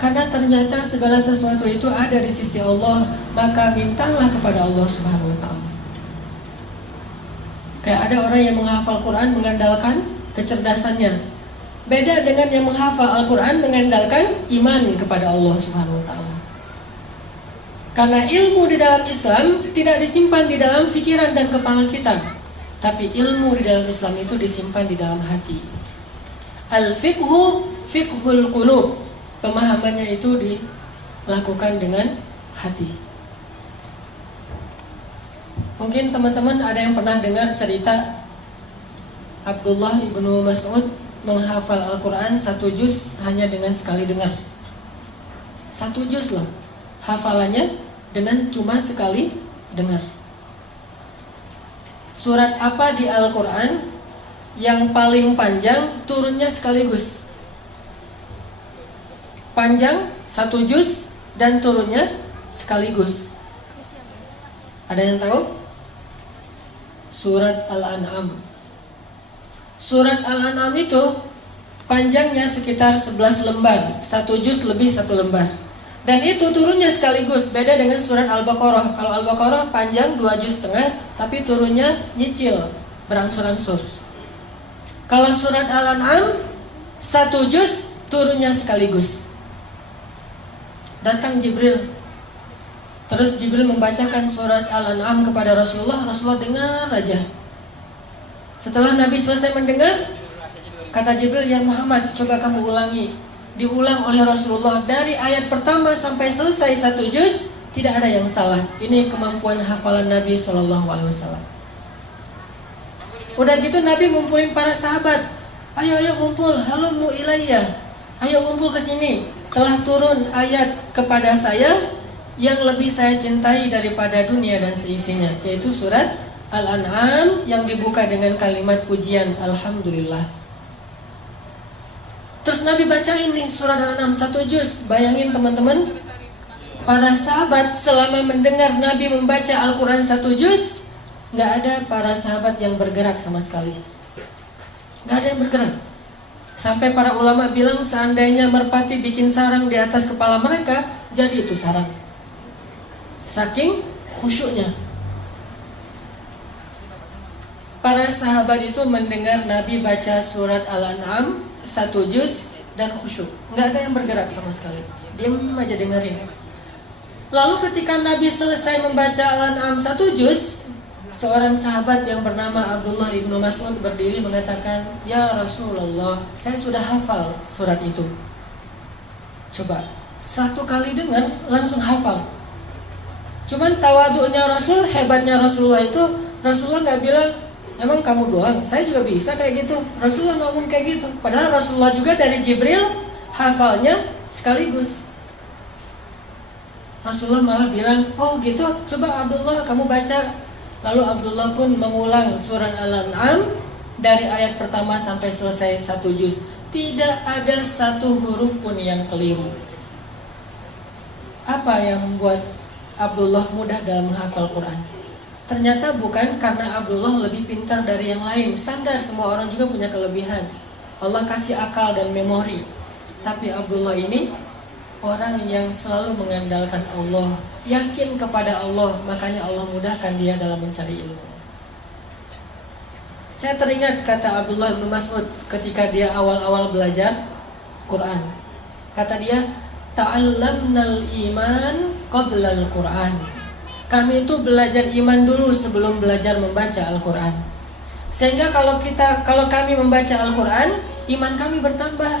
Karena ternyata segala sesuatu itu ada di sisi Allah, maka mintalah kepada Allah Subhanahu wa ta'ala. Kayak ada orang yang menghafal Quran mengandalkan kecerdasannya. Beda dengan yang menghafal Al-Quran mengandalkan iman kepada Allah Subhanahu wa ta'ala. Karena ilmu di dalam Islam tidak disimpan di dalam pikiran dan kepala kita, tapi ilmu di dalam Islam itu disimpan di dalam hati. Al-fiqhu fiqhul qulub. Pemahamannya itu dilakukan dengan hati. Mungkin teman-teman ada yang pernah dengar cerita Abdullah ibnu Mas'ud menghafal Al-Quran 1 juz hanya dengan sekali dengar. 1 juz loh, hafalannya dengan cuma sekali dengar. Surat apa di Al-Quran yang paling panjang turunnya sekaligus? Panjang 1 juz dan turunnya sekaligus. Ada yang tahu? Surat Al-An'am. Surat Al-An'am itu panjangnya sekitar 11 lembar, 1 juz lebih 1 lembar. Dan itu turunnya sekaligus, beda dengan surat Al-Baqarah. Kalau Al-Baqarah panjang 2 juz setengah, tapi turunnya nyicil, berangsur-angsur. Kalau surat Al-An'am 1 juz turunnya sekaligus. Datang Jibril, terus Jibril membacakan surat Al-An'am kepada Rasulullah. Rasulullah dengar aja. Setelah Nabi selesai mendengar, kata Jibril, ya Muhammad, coba kamu ulangi. Diulang oleh Rasulullah dari ayat pertama sampai selesai 1 juz, tidak ada yang salah. Ini kemampuan hafalan Nabi SAW. Udah gitu Nabi ngumpulin para sahabat. Ayo kumpul, halumu ilayya. Ayo kumpul ke sini. Telah turun ayat kepada saya yang lebih saya cintai daripada dunia dan seisinya, yaitu surat Al-An'am yang dibuka dengan kalimat pujian Alhamdulillah. Terus Nabi bacain nih surat Al-An'am 1 juz. Bayangin teman-teman, para sahabat selama mendengar Nabi membaca Al-Quran 1 juz, gak ada para sahabat yang bergerak sama sekali. Gak ada yang bergerak. Sampai para ulama bilang seandainya merpati bikin sarang di atas kepala mereka, jadi itu sarang. Saking khusyuknya. Para sahabat itu mendengar Nabi baca surat Al-An'am 1 juz dan khusyuk. Nggak ada yang bergerak sama sekali. Diam aja dengerin. Lalu ketika Nabi selesai membaca Al-An'am 1 juz, seorang sahabat yang bernama Abdullah ibnu Mas'ud berdiri mengatakan, ya Rasulullah, saya sudah hafal surat itu. Coba, 1 kali dengar langsung hafal. Cuman tawaduknya Rasul, hebatnya Rasulullah itu, Rasulullah nggak bilang, emang kamu doang, saya juga bisa kayak gitu. Rasulullah ngomong kayak gitu. Padahal Rasulullah juga dari Jibril hafalnya sekaligus. Rasulullah malah bilang, oh gitu, coba Abdullah kamu baca. Lalu Abdullah pun mengulang surat Al-An'am dari ayat pertama sampai selesai 1 juz. Tidak ada 1 huruf pun yang keliru. Apa yang membuat Abdullah mudah dalam menghafal Quran? Ternyata bukan karena Abdullah lebih pintar dari yang lain. Standar, semua orang juga punya kelebihan. Allah kasih akal dan memori. Tapi Abdullah ini orang yang selalu mengandalkan Allah, yakin kepada Allah, makanya Allah mudahkan dia dalam mencari ilmu. Saya teringat kata Abdullah bin Mas'ud ketika dia awal-awal belajar Quran. Kata dia, ta'allamnal iman qablal Quran. Kami itu belajar iman dulu sebelum belajar membaca Al-Quran. Sehingga kalau kami membaca Al-Quran, iman kami bertambah.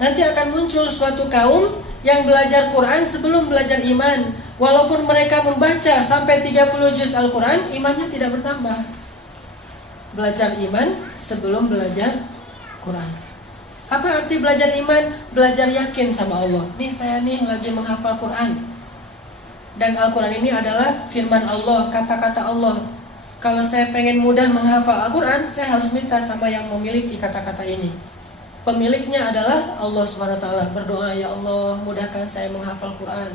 Nanti akan muncul suatu kaum yang belajar Quran sebelum belajar iman. Walaupun mereka membaca sampai 30 juz Al-Quran, imannya tidak bertambah. Belajar iman sebelum belajar Quran. Apa arti belajar iman? Belajar yakin sama Allah. Nih saya nih lagi menghafal Quran. Dan Al-Quran ini adalah firman Allah, kata-kata Allah. Kalau saya pengen mudah menghafal Al-Quran, saya harus minta sama yang memiliki kata-kata ini. Pemiliknya adalah Allah SWT. Berdoa, ya Allah mudahkan saya menghafal Quran.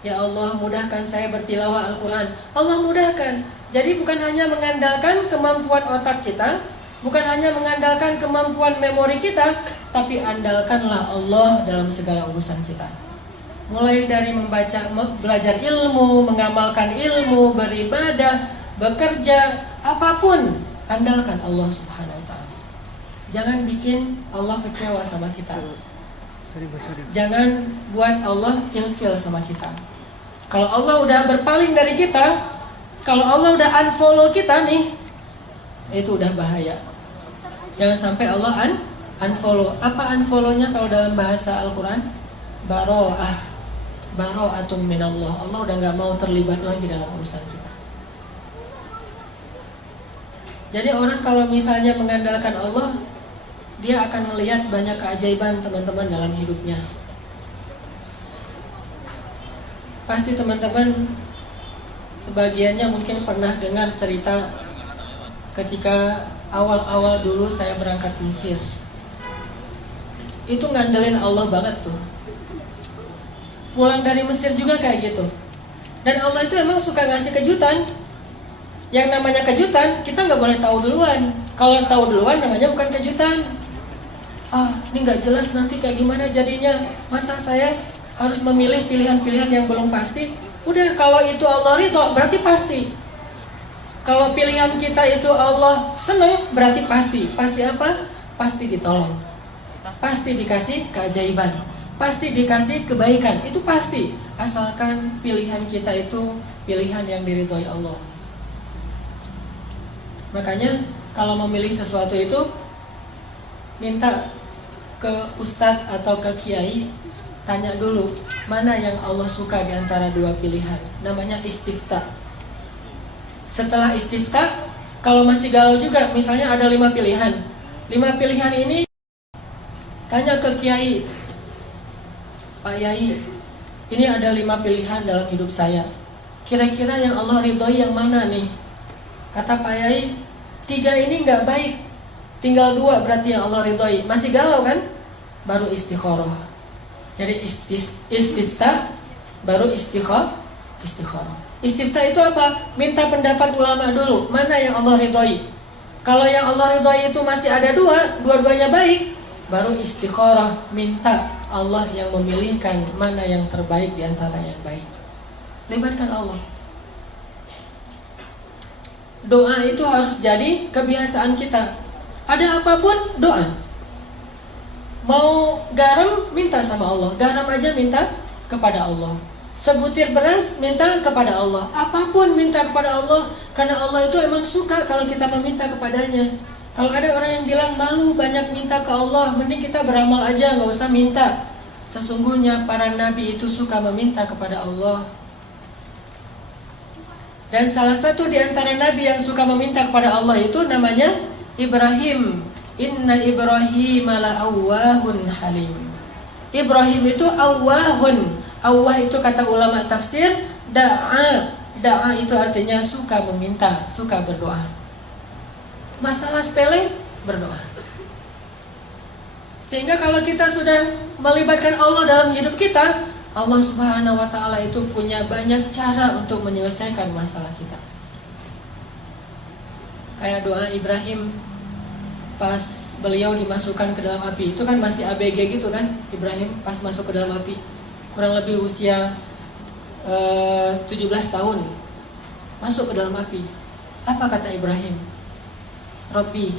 Ya Allah mudahkan saya bertilawah Al-Quran. Allah mudahkan. Jadi bukan hanya mengandalkan kemampuan otak kita, Bukan hanya mengandalkan kemampuan memori kita, tapi andalkanlah Allah dalam segala urusan kita. Mulai dari belajar ilmu, mengamalkan ilmu, beribadah, bekerja, apapun, andalkan Allah Subhanahu wa taala. Jangan bikin Allah kecewa sama kita. Jangan buat Allah ilfil sama kita. Kalau Allah udah berpaling dari kita, kalau Allah udah unfollow kita nih, itu udah bahaya. Jangan sampai Allah unfollow. Apa unfollow-nya kalau dalam bahasa Al-Quran? Baro'atun minallah. Allah udah gak mau terlibat lagi dalam urusan kita. Jadi orang kalau misalnya mengandalkan Allah, dia akan melihat banyak keajaiban teman-teman dalam hidupnya. Pasti teman-teman sebagiannya mungkin pernah dengar cerita ketika awal-awal dulu saya berangkat Mesir. Itu ngandelin Allah banget tuh. Pulang dari Mesir juga kayak gitu. Dan Allah itu emang suka ngasih kejutan. Yang namanya kejutan, kita nggak boleh tahu duluan. Kalau tahu duluan namanya bukan kejutan. Ini nggak jelas nanti kayak gimana jadinya. Masa saya harus memilih pilihan-pilihan yang belum pasti? Udah, kalau itu Allah ridho, berarti pasti. Kalau pilihan kita itu Allah senang, berarti pasti. Pasti apa? Pasti ditolong. Pasti dikasih keajaiban. Pasti dikasih kebaikan. Itu pasti. Asalkan pilihan kita itu pilihan yang diridhoi Allah. Makanya kalau memilih sesuatu itu, minta ke ustadz atau ke kiai, tanya dulu mana yang Allah suka di antara dua pilihan. Namanya istifta. Setelah istifta, kalau masih galau juga, misalnya ada 5 pilihan. 5 pilihan ini tanya ke kiai, Pak Yai, ini ada 5 pilihan dalam hidup saya. Kira-kira yang Allah ridhoi yang mana nih? Kata Pak Yai, 3 ini nggak baik, tinggal 2 berarti yang Allah ridhoi. Masih galau kan? Baru istikharah. Jadi istifta, baru istikharah. Istifta itu apa? Minta pendapat ulama dulu, mana yang Allah ridhoi. Kalau yang Allah ridhoi itu masih ada 2, dua-duanya baik, baru istikharah, minta Allah yang memilihkan mana yang terbaik di antara yang baik. Libatkan Allah. Doa itu harus jadi kebiasaan kita. Ada apapun, doa. Mau garam, minta sama Allah. Garam aja minta kepada Allah. Sebutir beras, minta kepada Allah. Apapun minta kepada Allah. Karena Allah itu emang suka kalau kita meminta kepadanya. Kalau ada orang yang bilang malu banyak minta ke Allah, mending kita beramal aja, gak usah minta. Sesungguhnya para nabi itu suka meminta kepada Allah. Dan salah satu di antara nabi yang suka meminta kepada Allah itu namanya Ibrahim. Inna Ibrahim la'awwahun halim. Ibrahim itu awwahun. Awwah itu kata ulama tafsir, da'a. Da'a itu artinya suka meminta, suka berdoa. Masalah sepele, berdoa. Sehingga kalau kita sudah melibatkan Allah dalam hidup kita, Allah Subhanahu wa ta'ala itu punya banyak cara untuk menyelesaikan masalah kita. Kayak doa Ibrahim pas beliau dimasukkan ke dalam api. Itu kan masih ABG gitu kan, Ibrahim pas masuk ke dalam api. Kurang lebih usia 17 tahun. Masuk ke dalam api. Apa kata Ibrahim? Rabbi,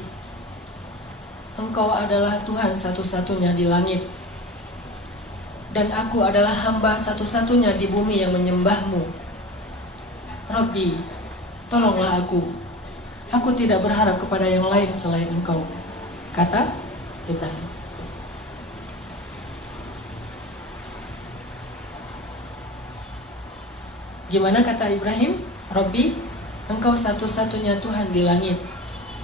Engkau adalah Tuhan satu-satunya di langit, dan aku adalah hamba satu-satunya di bumi yang menyembahmu. Rabbi, tolonglah aku. Aku tidak berharap kepada yang lain selain Engkau, kata Ibrahim. Gimana kata Ibrahim? Rabbi, Engkau satu-satunya Tuhan di langit,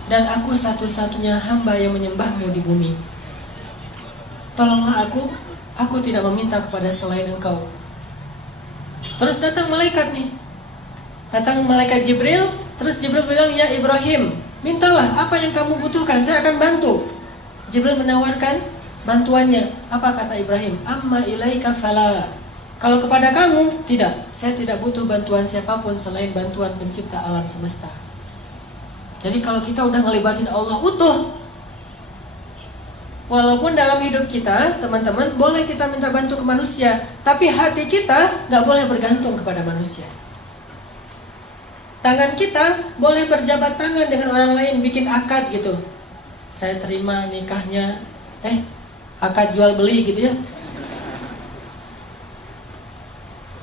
dan aku satu-satunya hamba yang menyembahmu di bumi. Tolonglah aku tidak meminta kepada selain Engkau. Terus datang malaikat nih. Datang malaikat Jibril. Terus Jibril bilang, ya Ibrahim, mintalah apa yang kamu butuhkan, saya akan bantu. Jibril menawarkan bantuannya. Apa kata Ibrahim? Amma ilaika fala. Kalau kepada kamu, tidak. Saya tidak butuh bantuan siapapun selain bantuan pencipta alam semesta. Jadi kalau kita udah ngelibatin Allah utuh, walaupun dalam hidup kita, teman-teman, boleh kita minta bantu ke manusia, tapi hati kita gak boleh bergantung kepada manusia. Tangan kita boleh berjabat tangan dengan orang lain, bikin akad gitu. Saya terima nikahnya, akad jual beli gitu ya.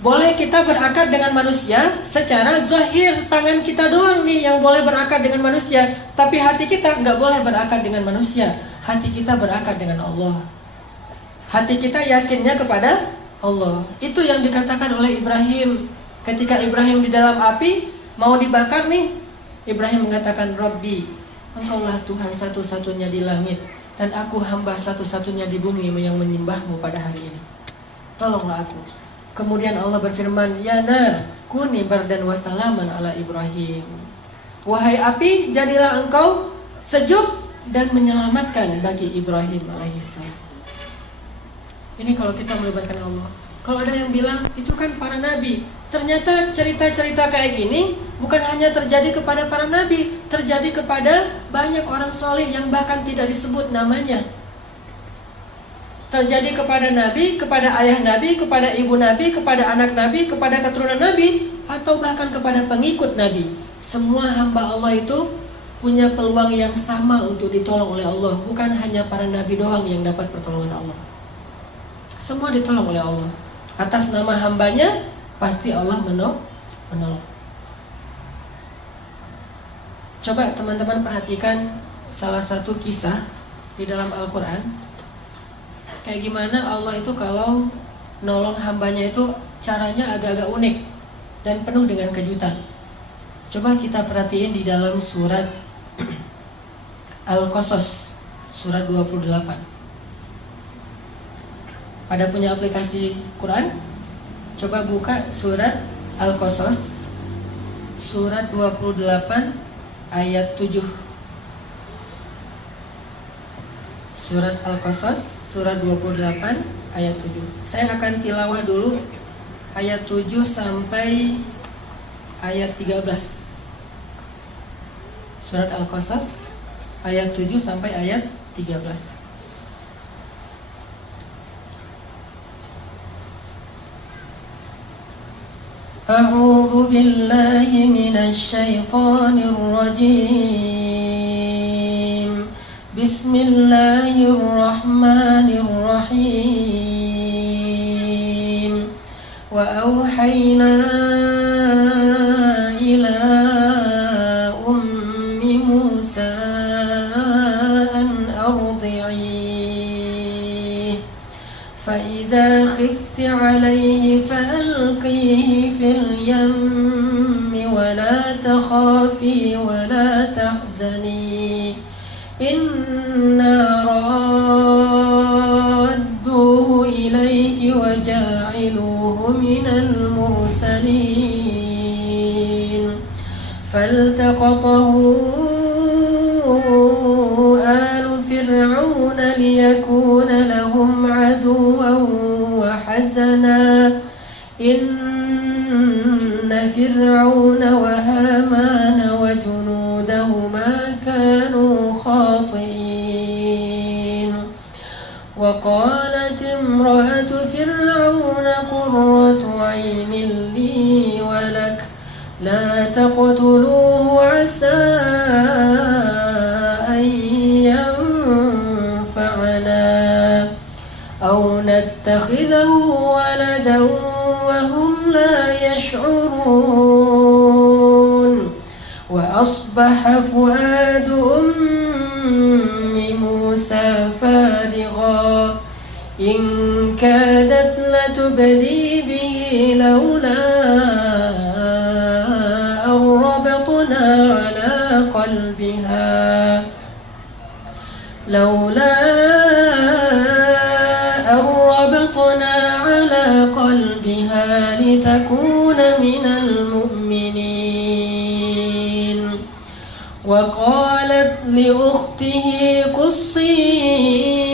Boleh kita berakad dengan manusia secara zahir, tangan kita doang nih yang boleh berakad dengan manusia, tapi hati kita gak boleh berakad dengan manusia. Hati kita berakad dengan Allah. Hati kita yakinnya kepada Allah. Itu yang dikatakan oleh Ibrahim. Ketika Ibrahim di dalam api, mau dibakar nih, Ibrahim mengatakan, Rabbi, Engkaulah Tuhan satu-satunya di langit, dan aku hamba satu-satunya di bumi yang menyembahmu pada hari ini. Tolonglah aku. Kemudian Allah berfirman, Ya nar, kuni bardan wa salaman ala Ibrahim. Wahai api, jadilah engkau sejuk dan menyelamatkan bagi Ibrahim alaihissalam. Ini kalau kita melibatkan Allah. Kalau ada yang bilang itu kan para nabi, ternyata cerita-cerita kayak gini bukan hanya terjadi kepada para nabi, terjadi kepada banyak orang soleh yang bahkan tidak disebut namanya. Terjadi kepada nabi, kepada ayah nabi, kepada ibu nabi, kepada anak nabi, kepada keturunan nabi, atau bahkan kepada pengikut nabi. Semua hamba Allah itu punya peluang yang sama untuk ditolong oleh Allah. Bukan hanya para nabi doang yang dapat pertolongan Allah. Semua ditolong oleh Allah. Atas nama hambanya, pasti Allah menolong. Coba teman-teman perhatikan salah satu kisah di dalam Al-Quran. Kayak gimana Allah itu kalau nolong hambanya itu caranya agak-agak unik dan penuh dengan kejutan. Coba kita perhatiin di dalam surat Al-Qasas, surat 28. Pada punya aplikasi Quran? Coba buka surat Al-Qasas, surat 28 ayat 7. Surat Al-Qasas surat 28 ayat 7. Saya akan tilawah dulu ayat 7 sampai ayat 13. Surat Al-Qasas ayat 7 sampai ayat 13. A'udzu billahi minasy syaithanir rajim. Bismillahirrahmanirrahim. Wa auhayna ila ummi Musa an ardi'i fa idza khifti 'alayhi fa'alqihi fil yammi wa la takhafi wa la tahzani Inna radduhu ilayki wa ja'iluhu minal mursalin faltaqatahu alu fir'auna liyakuna lahum aduwwan wa hazana inna fir'auna wa hamana wa junudahuma kanu خاطئين وقالت امرأة فرعون قرة عين لي ولك لا تقتلوه عسى أن ينفعنا أو نتخذه ولدا وهم لا يشعرون وأصبح فؤاد أم موسى فارغا إن كادت لتبدي به لولا أن ربطنا على قلبها لتكون من المؤمنين وقالت لأخته قصيه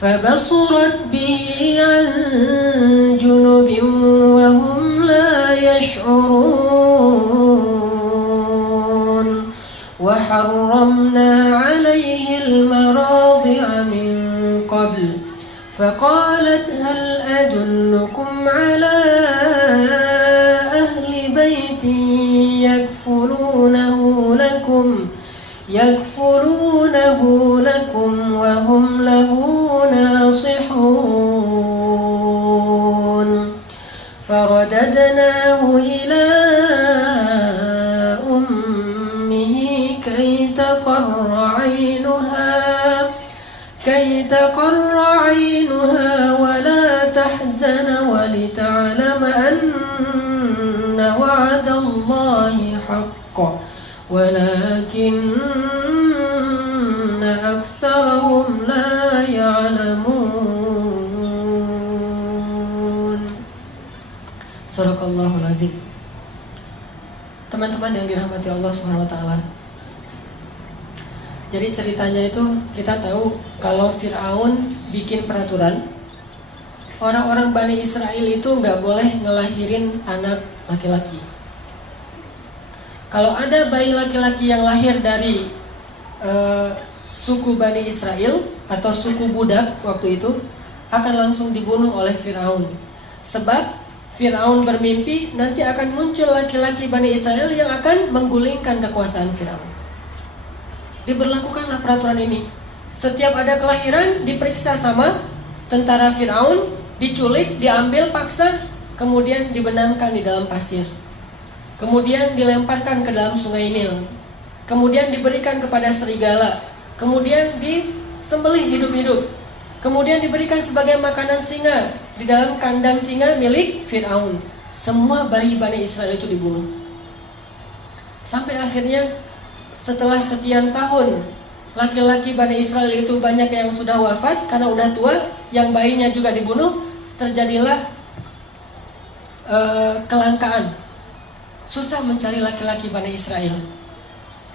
فبصرت به عن جنب وهم لا يشعرون وحرمنا عليه المراضع من قبل فقالت هل أدلكم على أهل بيت يكفلونه لكم وهم له ناصحون فرددناه إلى أمه كي تقر عينها ولا تحزن ولتعلم أن وعد الله حق ولكن أكثرهم لا يعلمون. Sadaqallahul Azim. Teman-teman yang dirahmati Allah Subhanahu wa taala. Jadi ceritanya itu kita tahu kalau Fir'aun bikin peraturan orang-orang Bani Israel itu nggak boleh ngelahirin anak laki-laki. Kalau ada bayi laki-laki yang lahir dari suku Bani Israel atau suku budak waktu itu akan langsung dibunuh oleh Fir'aun. Sebab Fir'aun bermimpi nanti akan muncul laki-laki Bani Israel yang akan menggulingkan kekuasaan Fir'aun. Diberlakukanlah peraturan ini. Setiap ada kelahiran diperiksa sama tentara Fir'aun, diculik, diambil paksa, kemudian dibenamkan di dalam pasir. Kemudian dilemparkan ke dalam sungai Nil. Kemudian diberikan kepada serigala. Kemudian disembelih hidup-hidup. Kemudian diberikan sebagai makanan singa di dalam kandang singa milik Fir'aun. Semua bayi Bani Israel itu dibunuh. Sampai akhirnya setelah sekian tahun laki-laki Bani Israel itu banyak yang sudah wafat karena udah tua, yang bayinya juga dibunuh. Terjadilah kelangkaan. Susah mencari laki-laki Bani Israel.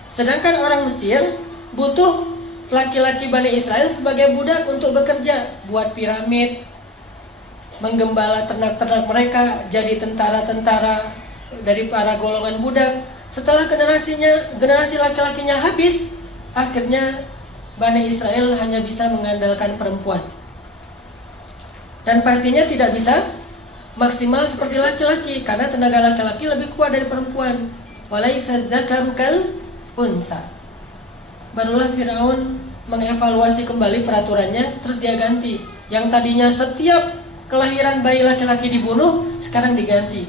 Sedangkan orang Mesir butuh laki-laki Bani Israel sebagai budak untuk bekerja, buat piramid, menggembala ternak-ternak mereka, jadi tentara-tentara dari para golongan budak. Setelah generasi laki-lakinya habis, akhirnya Bani Israel hanya bisa mengandalkan perempuan. Dan pastinya tidak bisa maksimal seperti laki-laki karena tenaga laki-laki lebih kuat dari perempuan. Walaisa dzakaru kal unsa. Barulah Firaun mengevaluasi kembali peraturannya, terus dia ganti. Yang tadinya setiap kelahiran bayi laki-laki dibunuh, sekarang diganti.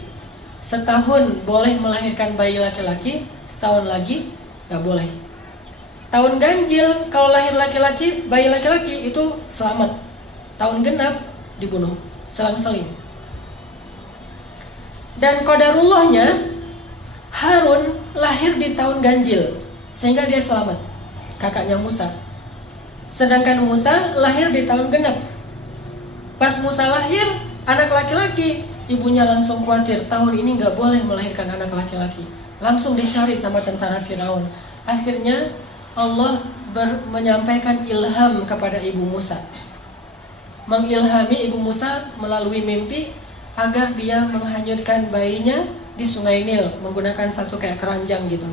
Setahun boleh melahirkan bayi laki-laki, setahun lagi nggak boleh. Tahun ganjil kalau lahir laki-laki, bayi laki-laki itu selamat. Tahun genap dibunuh, selang-seling. Dan qadarullahnya Harun lahir di tahun ganjil, sehingga dia selamat, kakaknya Musa. Sedangkan Musa lahir di tahun genap. Pas Musa lahir, anak laki-laki, ibunya langsung khawatir, tahun ini gak boleh melahirkan anak laki-laki. Langsung dicari sama tentara Firaun. Akhirnya Allah menyampaikan ilham kepada ibu Musa, mengilhami ibu Musa melalui mimpi agar dia menghanyutkan bayinya di sungai Nil menggunakan satu kayak keranjang gitu.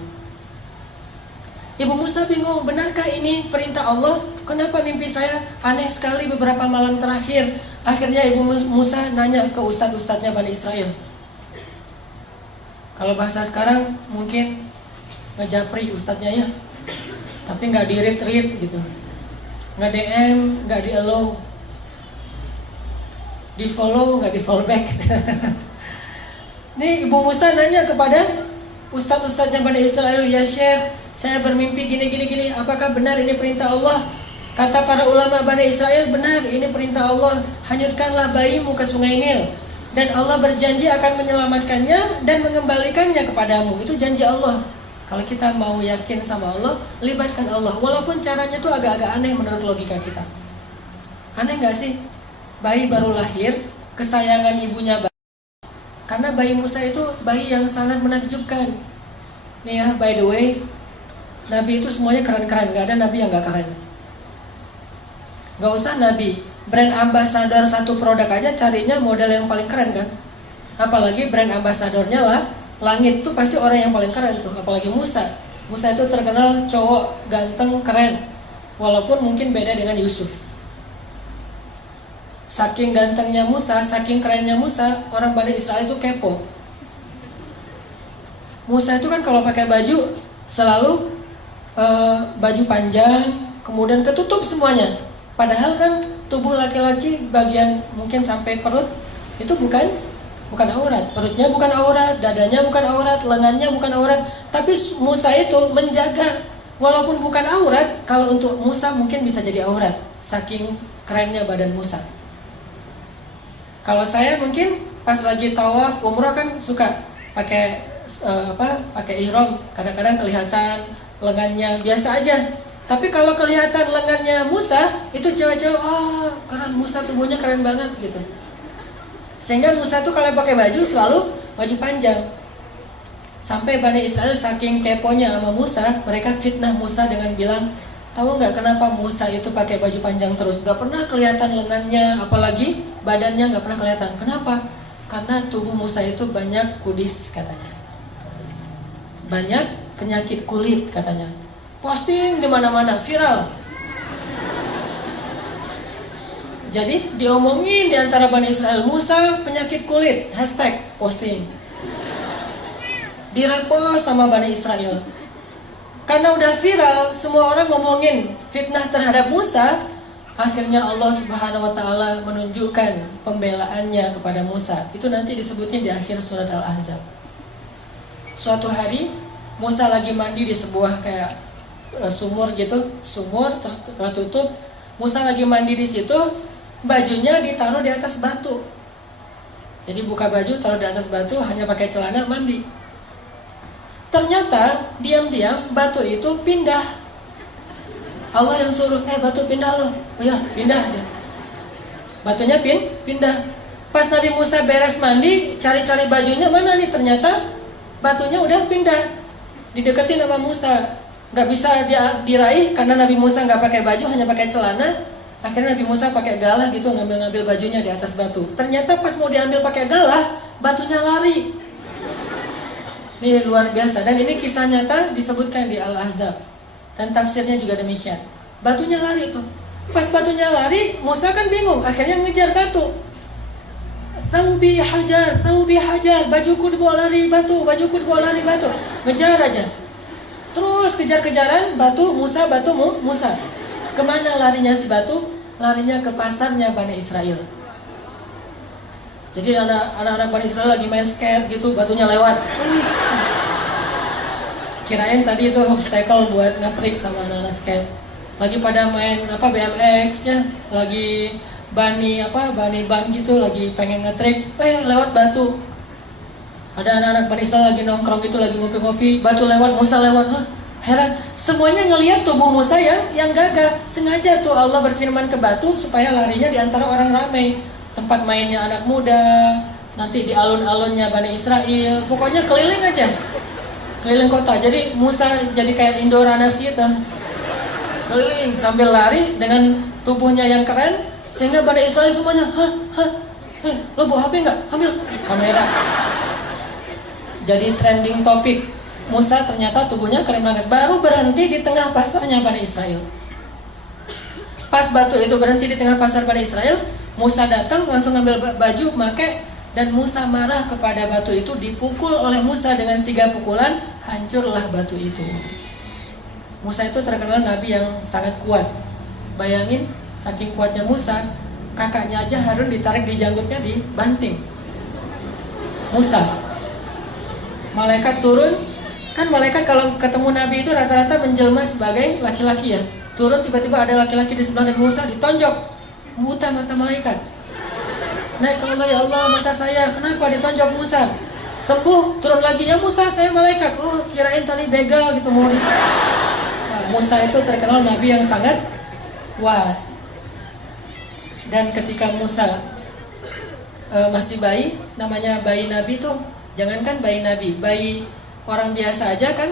Ibu Musa bingung, benarkah ini perintah Allah? Kenapa mimpi saya aneh sekali beberapa malam terakhir? Akhirnya ibu Musa nanya ke ustadz-ustadznya Bani Israel. Kalau bahasa sekarang mungkin ngejapri ustadznya ya, tapi nggak di-read gitu, nggak DM, nggak di-allow, di-follow, nggak di-follow back. Nih ibu Musa nanya kepada ustadz-ustadznya Bani Israel, ya Syekh, saya bermimpi gini, apakah benar ini perintah Allah? Kata para ulama Bani Israel, benar, ini perintah Allah. Hanyutkanlah bayimu ke sungai Nil, dan Allah berjanji akan menyelamatkannya dan mengembalikannya kepadamu. Itu janji Allah. Kalau kita mau yakin sama Allah, libatkan Allah. Walaupun caranya tuh agak-agak aneh menurut logika kita. Aneh gak sih? Bayi baru lahir, kesayangan ibunya bayi. Karena bayi Musa itu bayi yang sangat menakjubkan. Nih ya, by the way, Nabi itu semuanya keren-keren, gak ada Nabi yang gak keren. Gak usah Nabi, brand ambassador satu produk aja carinya model yang paling keren kan. Apalagi brand ambasadornya lah langit tuh pasti orang yang paling keren tuh. Apalagi Musa, Musa itu terkenal cowok ganteng, keren. Walaupun mungkin beda dengan Yusuf. Saking gantengnya Musa, saking kerennya Musa, orang Bani Israel itu kepo. Musa itu kan kalau pakai baju selalu baju panjang, kemudian ketutup semuanya. Padahal kan tubuh laki-laki bagian mungkin sampai perut itu bukan aurat. Perutnya bukan aurat, dadanya bukan aurat, lengannya bukan aurat. Tapi Musa itu menjaga, walaupun bukan aurat, kalau untuk Musa mungkin bisa jadi aurat. Saking kerennya badan Musa. Kalau saya mungkin pas lagi tawaf umrah kan suka pakai pakai ihram, kadang-kadang kelihatan lengannya biasa aja. Tapi kalau kelihatan lengannya Musa, itu cewek-cewek, keren, Musa tubuhnya keren banget gitu. Sehingga Musa tuh kalau pakai baju selalu baju panjang. Sampai Bani Israel saking keponya sama Musa, mereka fitnah Musa dengan bilang, tahu nggak kenapa Musa itu pakai baju panjang terus? Gak pernah kelihatan lengannya, apalagi badannya gak pernah kelihatan. Kenapa? Karena tubuh Musa itu banyak kudis katanya. Banyak penyakit kulit katanya. Posting di mana-mana, viral. Jadi diomongin di antara Bani Israel, Musa penyakit kulit, hashtag posting. Direpost sama Bani Israel. Karena udah viral, semua orang ngomongin fitnah terhadap Musa. Akhirnya Allah Subhanahu wa Ta'ala menunjukkan pembelaannya kepada Musa. Itu nanti disebutin di akhir surat Al-Ahzab. Suatu hari Musa lagi mandi di sebuah kayak sumur gitu, sumur tertutup. Musa lagi mandi di situ, bajunya ditaruh di atas batu. Jadi buka baju, taruh di atas batu, hanya pakai celana mandi. Ternyata diam-diam batu itu pindah. Allah yang suruh, batu pindah loh. Oh ya, pindah dia. Batunya pindah. Pas Nabi Musa beres mandi, cari-cari bajunya, mana nih? Ternyata batunya udah pindah. Dideketin sama Musa. Gak bisa dia diraih karena Nabi Musa gak pakai baju, hanya pakai celana. Akhirnya Nabi Musa pakai galah gitu, ngambil bajunya di atas batu. Ternyata pas mau diambil pakai galah, batunya lari. Ini luar biasa. Dan ini kisah nyata disebutkan di Al-Ahzab. Dan tafsirnya juga demikian. Batunya lari tuh. Pas batunya lari, Musa kan bingung. Akhirnya ngejar batu. Thawbi hajar, bajuku dibawa lari batu, Ngejar aja. Terus kejar-kejaran, batu Musa. Kemana larinya si batu? Larinya ke pasarnya Bani Israel. Jadi anak-anak Bani Israel lagi main skate gitu, batunya lewat. Kirain tadi itu obstacle buat nge-trick sama anak-anak skate. Lagi pada main BMX-nya, lagi bani ban gitu, lagi pengen nge-trick, lewat batu. Ada anak-anak Bani Israel lagi nongkrong gitu, lagi ngopi-ngopi, batu lewat, Musa lewat. Heran, semuanya ngelihat tubuh Musa yang gagah. Sengaja tuh Allah berfirman ke batu supaya larinya di antara orang ramai. Tempat mainnya anak muda, nanti di alun-alunnya Bani Israel. Pokoknya keliling aja, keliling kota. Jadi Musa jadi kayak Indoranas gitu, keliling sambil lari dengan tubuhnya yang keren. Sehingga Bani Israel semuanya, lo bawa HP nggak? Ambil kamera. Jadi trending topik. Musa ternyata tubuhnya keren banget. Baru berhenti di tengah pasarnya Bani Israel. Pas batu itu berhenti di tengah pasar Bani Israel, Musa datang langsung ngambil baju, pakai, dan Musa marah kepada batu itu. Dipukul oleh Musa dengan 3 pukulan, hancurlah batu itu. Musa itu terkenal nabi yang sangat kuat. Bayangin, saking kuatnya Musa, kakaknya aja Harun ditarik di janggutnya, dibanting. Musa, malaikat turun. Kan malaikat kalau ketemu Nabi itu rata-rata menjelma sebagai laki-laki ya. Turun tiba-tiba ada laki-laki di sebelah Nabi Musa, ditonjok. Buta mata malaikat. Naik ke Allah, ya Allah mata saya. Kenapa ditonjok Musa? Sembuh, turun lagi, ya Musa saya malaikat. Oh kirain tadi begal gitu mau. Musa itu terkenal Nabi yang sangat kuat. Dan ketika Musa masih bayi, namanya bayi Nabi tuh, jangankan bayi Nabi, bayi orang biasa aja kan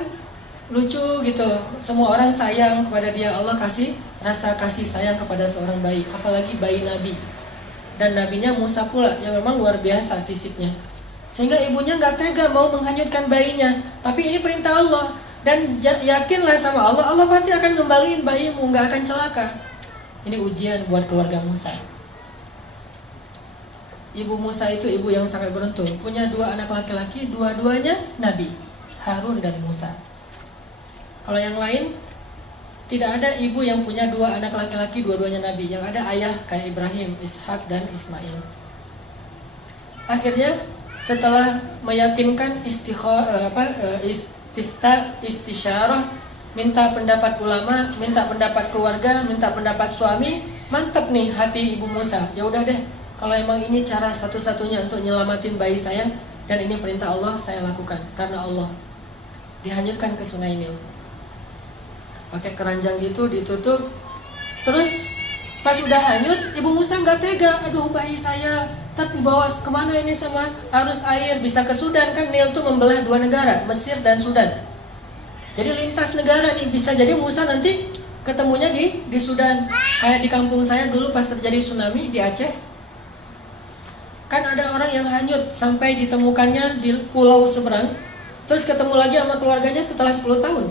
lucu gitu. Semua orang sayang kepada dia. Allah kasih rasa kasih sayang kepada seorang bayi, apalagi bayi Nabi. Dan nabinya Musa pula yang memang luar biasa fisiknya. Sehingga ibunya gak tega mau menghanyutkan bayinya. Tapi ini perintah Allah. Dan yakinlah sama Allah, Allah pasti akan kembaliin bayimu, nggak akan celaka. Ini ujian buat keluarga Musa. Ibu Musa itu ibu yang sangat beruntung, punya 2 anak laki-laki, dua-duanya Nabi, Harun dan Musa. Kalau yang lain, tidak ada ibu yang punya 2 anak laki-laki, dua-duanya Nabi. Yang ada ayah kayak Ibrahim, Ishak dan Ismail. Akhirnya setelah meyakinkan istisyarah, minta pendapat ulama, minta pendapat keluarga, minta pendapat suami, mantap nih hati ibu Musa. Ya udah deh, kalau emang ini cara satu-satunya untuk nyelamatin bayi saya dan ini perintah Allah, saya lakukan karena Allah. Dihanyutkan ke Sungai Nil. Pakai keranjang gitu ditutup. Terus pas udah hanyut, ibu Musa nggak tega. Aduh, bayi saya ntar dibawa kemana ini sama arus air, bisa ke Sudan kan? Nil tuh membelah 2 negara, Mesir dan Sudan. Jadi lintas negara nih, bisa jadi Musa nanti ketemunya di Sudan. Kayak di kampung saya dulu pas terjadi tsunami di Aceh, kan ada orang yang hanyut sampai ditemukannya di pulau seberang, terus ketemu lagi sama keluarganya setelah 10 tahun.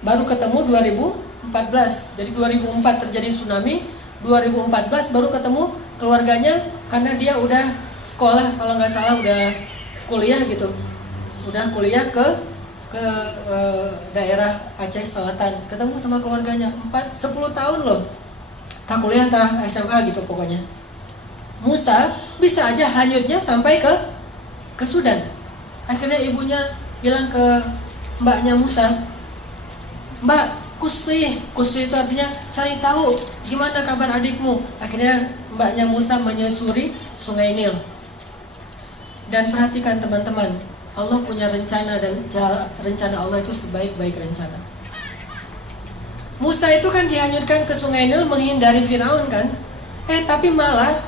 Baru ketemu 2014. Jadi 2004 terjadi tsunami, 2014 baru ketemu keluarganya karena dia udah sekolah, kalau nggak salah udah kuliah gitu. Udah kuliah ke daerah Aceh Selatan, ketemu sama keluarganya 10 tahun loh. Tak kuliah, tak SMA gitu pokoknya. Musa bisa aja hanyutnya sampai ke Sudan. Akhirnya ibunya bilang ke mbaknya Musa, Mbak, kusih itu artinya cari tahu gimana kabar adikmu. Akhirnya mbaknya Musa menyusuri Sungai Nil. Dan perhatikan teman-teman, Allah punya rencana dan rencana Allah itu sebaik-baik rencana. Musa itu kan dihanyutkan ke Sungai Nil menghindari Firaun kan? Tapi malah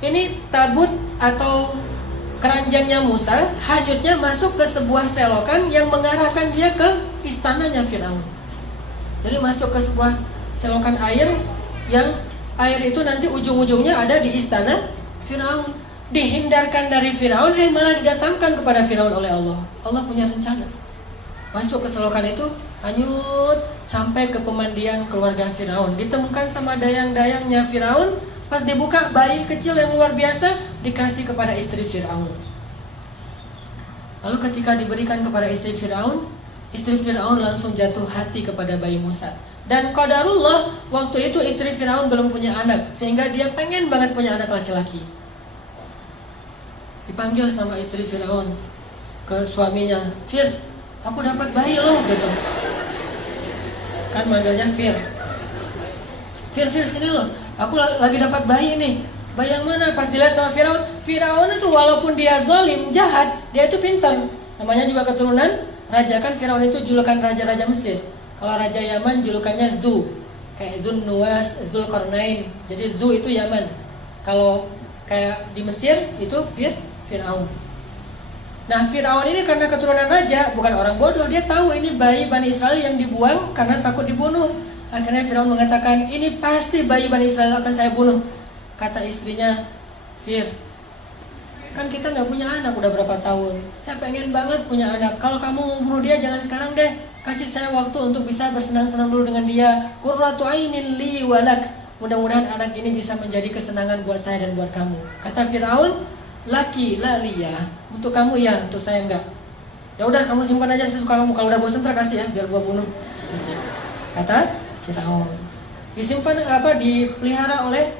ini tabut atau keranjangnya Musa hanyutnya masuk ke sebuah selokan yang mengarahkan dia ke istananya Firaun. Jadi masuk ke sebuah selokan air yang air itu nanti ujung-ujungnya ada di istana Firaun. Dihindarkan dari Firaun, malah didatangkan kepada Firaun oleh Allah. Allah punya rencana. Masuk ke selokan itu, hanyut sampai ke pemandian keluarga Firaun. Ditemukan sama dayang-dayangnya Firaun. Pas dibuka, bayi kecil yang luar biasa dikasih kepada istri Firaun. Lalu ketika diberikan kepada istri Firaun langsung jatuh hati kepada bayi Musa. Dan qadarullah, waktu itu istri Firaun belum punya anak, sehingga dia pengen banget punya anak laki-laki. Dipanggil sama istri Firaun ke suaminya, Fir, aku dapat bayi loh, gitu. Kan manggilnya Fir, sini loh, aku lagi dapat bayi nih. Bayi yang mana? Pas dilihat sama Firaun itu walaupun dia zalim, jahat, dia itu pintar. Namanya juga keturunan raja, kan Firaun itu julukan raja-raja Mesir. Kalau raja Yaman julukannya Dzu, kayak Dzun Nuwas, Dzulqarnain. Jadi Dzu itu Yaman. Kalau kayak di Mesir itu Firaun. Nah, Firaun ini karena keturunan raja, bukan orang bodoh, dia tahu ini bayi Bani Israel yang dibuang karena takut dibunuh. Akhirnya Firaun mengatakan, ini pasti bayi Bani Israel akan saya bunuh. Kata istrinya, Fir, kan kita gak punya anak udah berapa tahun. Saya pengen banget punya anak. Kalau kamu mau bunuh dia, jangan sekarang deh. Kasih saya waktu untuk bisa bersenang-senang dulu dengan dia. Qurratu ainin li walak. Mudah-mudahan anak ini bisa menjadi kesenangan buat saya dan buat kamu. Kata Firaun, laki la liya, untuk kamu ya, untuk saya enggak. Ya udah, kamu simpan aja sesuka kamu. Kalau udah bosan kasih ya, biar gua bunuh. Gitu. Kata Firaun. Disimpan dipelihara oleh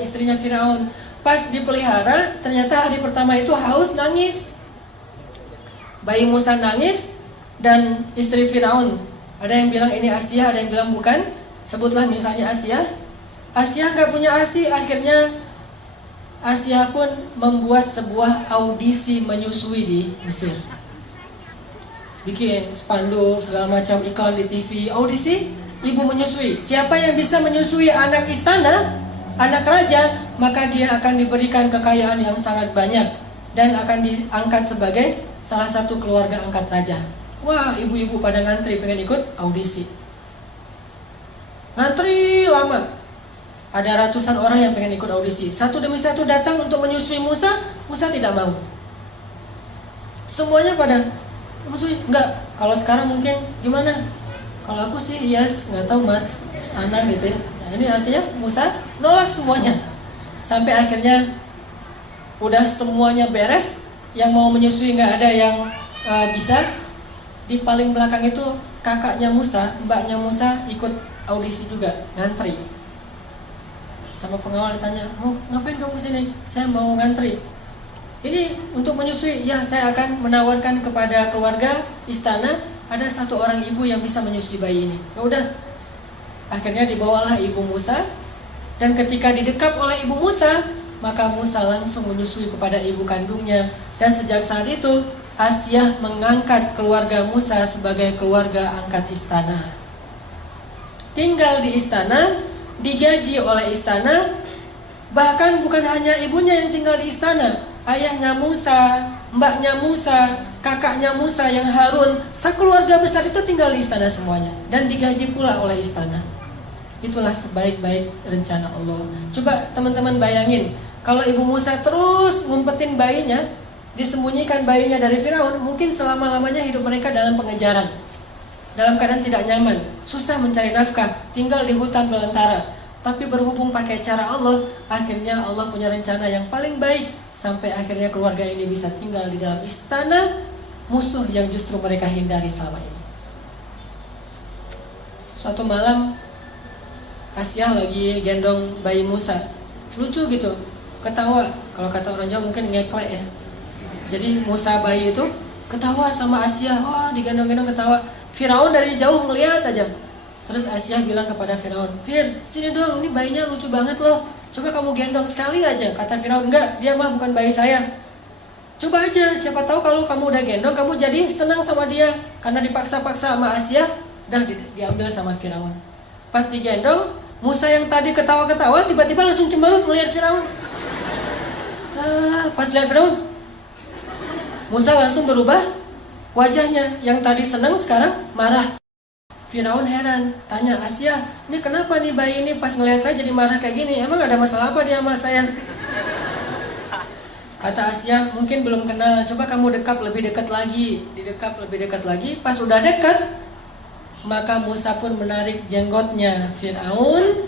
istrinya Firaun. Pas dipelihara, ternyata hari pertama itu haus, nangis. Bayi Musa nangis dan istri Firaun. Ada yang bilang ini Asia, ada yang bilang bukan. Sebutlah misalnya Asia. Asia nggak punya ASI, akhirnya Asia pun membuat sebuah audisi menyusui di Mesir. Bikin spanduk, segala macam iklan di TV, audisi ibu menyusui. Siapa yang bisa menyusui anak istana, anak raja, maka dia akan diberikan kekayaan yang sangat banyak dan akan diangkat sebagai salah satu keluarga angkat raja. Wah, ibu-ibu pada ngantri pengen ikut audisi. Ngantri lama. Ada ratusan orang yang pengen ikut audisi. Satu demi satu datang untuk menyusui Musa. Musa tidak mau. Semuanya pada menyusui, enggak. Kalau sekarang mungkin gimana? Kalau aku sih yes, nggak tahu mas, anak gitu ya. Nah, ini artinya Musa nolak semuanya. Sampai akhirnya udah semuanya beres, yang mau menyusui nggak ada yang bisa. Di paling belakang itu kakaknya Musa, mbaknya Musa ikut audisi juga, ngantri. Sama pengawal ditanya, mau ngapain kamu sini? Saya mau ngantri. Ini untuk menyusui, ya saya akan menawarkan kepada keluarga istana, ada satu orang ibu yang bisa menyusui bayi ini. Ya udah, akhirnya dibawalah ibu Musa, dan ketika didekap oleh ibu Musa, maka Musa langsung menyusui kepada ibu kandungnya. Dan sejak saat itu Asyah mengangkat keluarga Musa sebagai keluarga angkat istana. Tinggal di istana, digaji oleh istana. Bahkan bukan hanya ibunya yang tinggal di istana, ayahnya Musa, mbaknya Musa, kakaknya Musa yang Harun, sekeluarga besar itu tinggal di istana semuanya, dan digaji pula oleh istana. Itulah sebaik-baik rencana Allah. Coba teman-teman bayangin, kalau ibu Musa terus ngumpetin bayinya, disembunyikan bayinya dari Firaun, mungkin selama-lamanya hidup mereka dalam pengejaran, dalam keadaan tidak nyaman, susah mencari nafkah, tinggal di hutan belantara. Tapi berhubung pakai cara Allah, akhirnya Allah punya rencana yang paling baik, sampai akhirnya keluarga ini bisa tinggal di dalam istana musuh yang justru mereka hindari selama ini. Suatu malam Asyah lagi gendong bayi Musa, lucu gitu, ketawa. Kalau kata orang Jawa mungkin ngeklek ya. Jadi Musa bayi itu ketawa sama Asyah, wah digendong-gendong ketawa. Firaun dari jauh ngeliat aja. Terus Asyah bilang kepada Firaun, Fir, sini dong, ini bayinya lucu banget loh, coba kamu gendong sekali aja. Kata Firaun, enggak, dia mah bukan bayi saya. Coba aja, siapa tahu kalau kamu udah gendong, kamu jadi senang sama dia. Karena dipaksa-paksa sama Asyah, udah diambil sama Firaun. Pas digendong, Musa yang tadi ketawa-ketawa tiba-tiba langsung cemberut melihat Firaun. Pas lihat Firaun, Musa langsung berubah wajahnya, yang tadi senang sekarang marah. Firaun heran, tanya Asyah, ini kenapa nih bayi ini pas ngeliat saya jadi marah kayak gini? Emang ada masalah apa dia sama saya? Kata Asyah, mungkin belum kenal, coba kamu dekap lebih dekat lagi. Didekap lebih dekat lagi, pas udah dekat, maka Musa pun menarik jenggotnya Firaun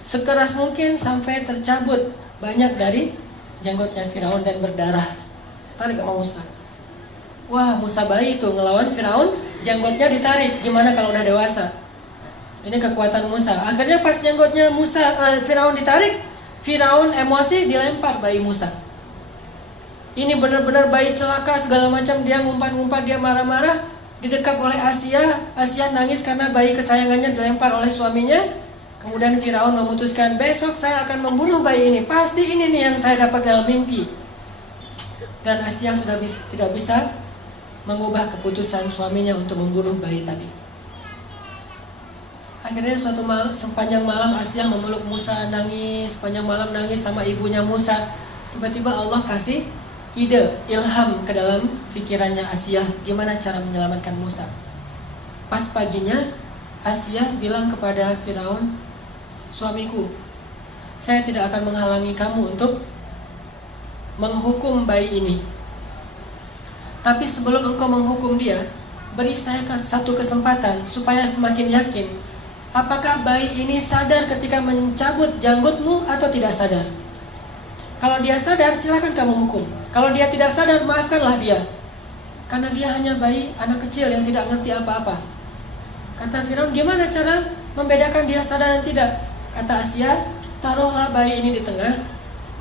sekeras mungkin sampai tercabut banyak dari jenggotnya Firaun dan berdarah. Tarik sama Musa. Wah, Musa bayi itu ngelawan Firaun, jenggotnya ditarik. Gimana kalau udah dewasa? Ini kekuatan Musa. Akhirnya pas jenggotnya Firaun ditarik, Firaun emosi dilempar bayi Musa. Ini benar-benar bayi celaka segala macam, dia ngumpat-ngumpat, dia marah-marah, didekap oleh Asyah. Asyah nangis karena bayi kesayangannya dilempar oleh suaminya. Kemudian Firaun memutuskan, besok saya akan membunuh bayi ini. Pasti ini nih yang saya dapat dalam mimpi. Dan Asyah sudah tidak bisa mengubah keputusan suaminya untuk membunuh bayi tadi. Akhirnya suatu malam, sepanjang malam Asyah memeluk Musa, nangis, sepanjang malam nangis sama ibunya Musa. Tiba-tiba Allah kasih ide, ilham ke dalam pikirannya Asyah, gimana cara menyelamatkan Musa. Pas paginya Asyah bilang kepada Firaun, suamiku, saya tidak akan menghalangi kamu untuk menghukum bayi ini. Tapi sebelum engkau menghukum dia, beri saya satu kesempatan supaya semakin yakin, apakah bayi ini sadar ketika mencabut janggutmu atau tidak sadar. Kalau dia sadar, silakan kamu hukum. Kalau dia tidak sadar, maafkanlah dia. Karena dia hanya bayi, anak kecil yang tidak ngerti apa-apa. Kata Firaun, gimana cara membedakan dia sadar dan tidak? Kata Asyah, taruhlah bayi ini di tengah,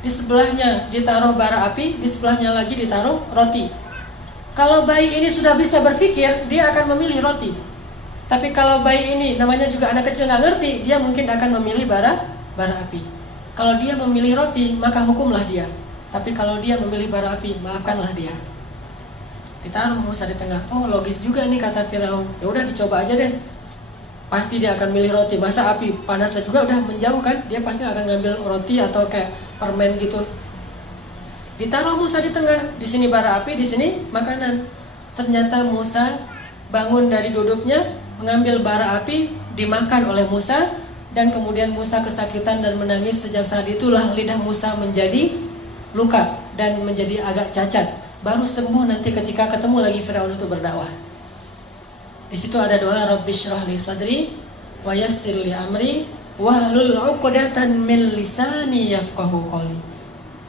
di sebelahnya ditaruh bara api, di sebelahnya lagi ditaruh roti. Kalau bayi ini sudah bisa berpikir, dia akan memilih roti. Tapi kalau bayi ini namanya juga anak kecil nggak ngerti, dia mungkin akan memilih bara api. Kalau dia memilih roti, maka hukumlah dia. Tapi kalau dia memilih bara api, maafkanlah dia. Ditaruh Musa di tengah. Oh, logis juga nih kata Firaun. Ya udah dicoba aja deh. Pasti dia akan milih roti. Masa api panasnya juga udah menjauh kan? Dia pasti akan ngambil roti atau kayak permen gitu. Ditaruh Musa di tengah, di sini bara api, di sini makanan. Ternyata Musa bangun dari duduknya, mengambil bara api, dimakan oleh Musa, dan kemudian Musa kesakitan dan menangis. Sejak saat itulah lidah Musa menjadi luka dan menjadi agak cacat. Baru sembuh nanti ketika ketemu lagi Firaun itu berdakwah. Di situ ada doa Rabbi shrah li sadri wa yassir li amri wahlul 'uqdatan min lisani yafqahu qawli.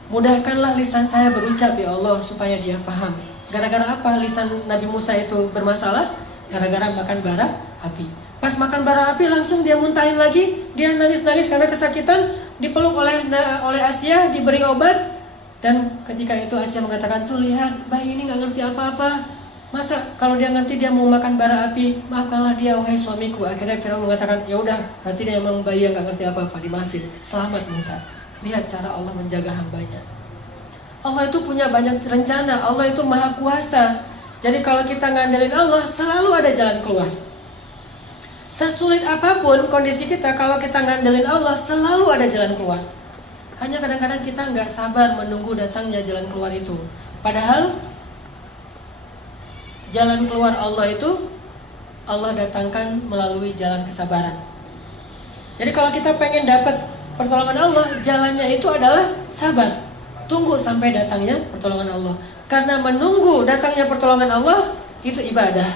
Mudahkanlah lisan saya berucap ya Allah supaya dia faham. Gara-gara apa lisan Nabi Musa itu bermasalah? Gara-gara makan bara api. Pas makan bara api langsung dia muntahin lagi, dia nangis-nangis karena kesakitan, dipeluk oleh Asia, diberi obat. Dan ketika itu Asia mengatakan, tuh lihat bayi ini gak ngerti apa-apa. Masa kalau dia ngerti dia mau makan bara api, maafkanlah dia wahai suamiku. Akhirnya Firaun mengatakan, ya udah berarti dia memang bayi yang gak ngerti apa-apa, dimaafin. Selamat Musa. Lihat cara Allah menjaga hambanya. Allah itu punya banyak rencana, Allah itu maha kuasa. Jadi kalau kita ngandelin Allah, selalu ada jalan keluar. Sesulit apapun kondisi kita, kalau kita ngandelin Allah, selalu ada jalan keluar. Hanya kadang-kadang kita nggak sabar menunggu datangnya jalan keluar itu. Padahal jalan keluar Allah itu Allah datangkan melalui jalan kesabaran. Jadi kalau kita pengen dapat pertolongan Allah, jalannya itu adalah sabar. Tunggu sampai datangnya pertolongan Allah. Karena menunggu datangnya pertolongan Allah itu ibadah.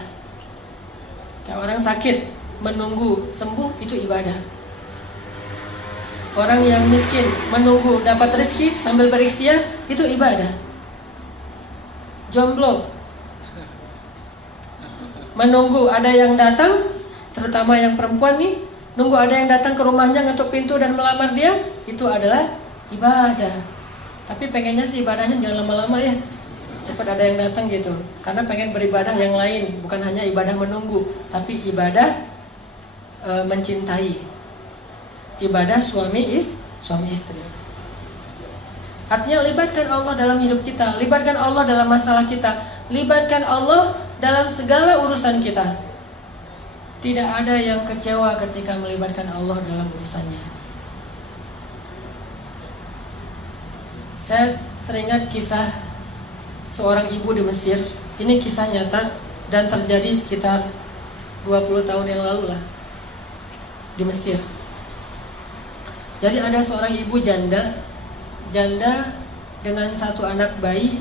Kayak orang sakit, menunggu sembuh itu ibadah. Orang yang miskin menunggu dapat rezeki sambil berikhtiar itu ibadah. Jomblo menunggu ada yang datang, terutama yang perempuan nih, nunggu ada yang datang ke rumahnya ngetuk pintu dan melamar dia, itu adalah ibadah. Tapi pengennya sih ibadahnya jangan lama-lama ya, cepat ada yang datang gitu. Karena pengen beribadah yang lain, bukan hanya ibadah menunggu, tapi ibadah mencintai, ibadah suami istri. Artinya libatkan Allah dalam hidup kita, libatkan Allah dalam masalah kita, libatkan Allah dalam segala urusan kita. Tidak ada yang kecewa ketika melibatkan Allah dalam urusannya. Saya teringat kisah seorang ibu di Mesir. Ini kisah nyata dan terjadi sekitar 20 tahun yang lalu lah, di Mesir. Jadi ada seorang ibu janda dengan satu anak bayi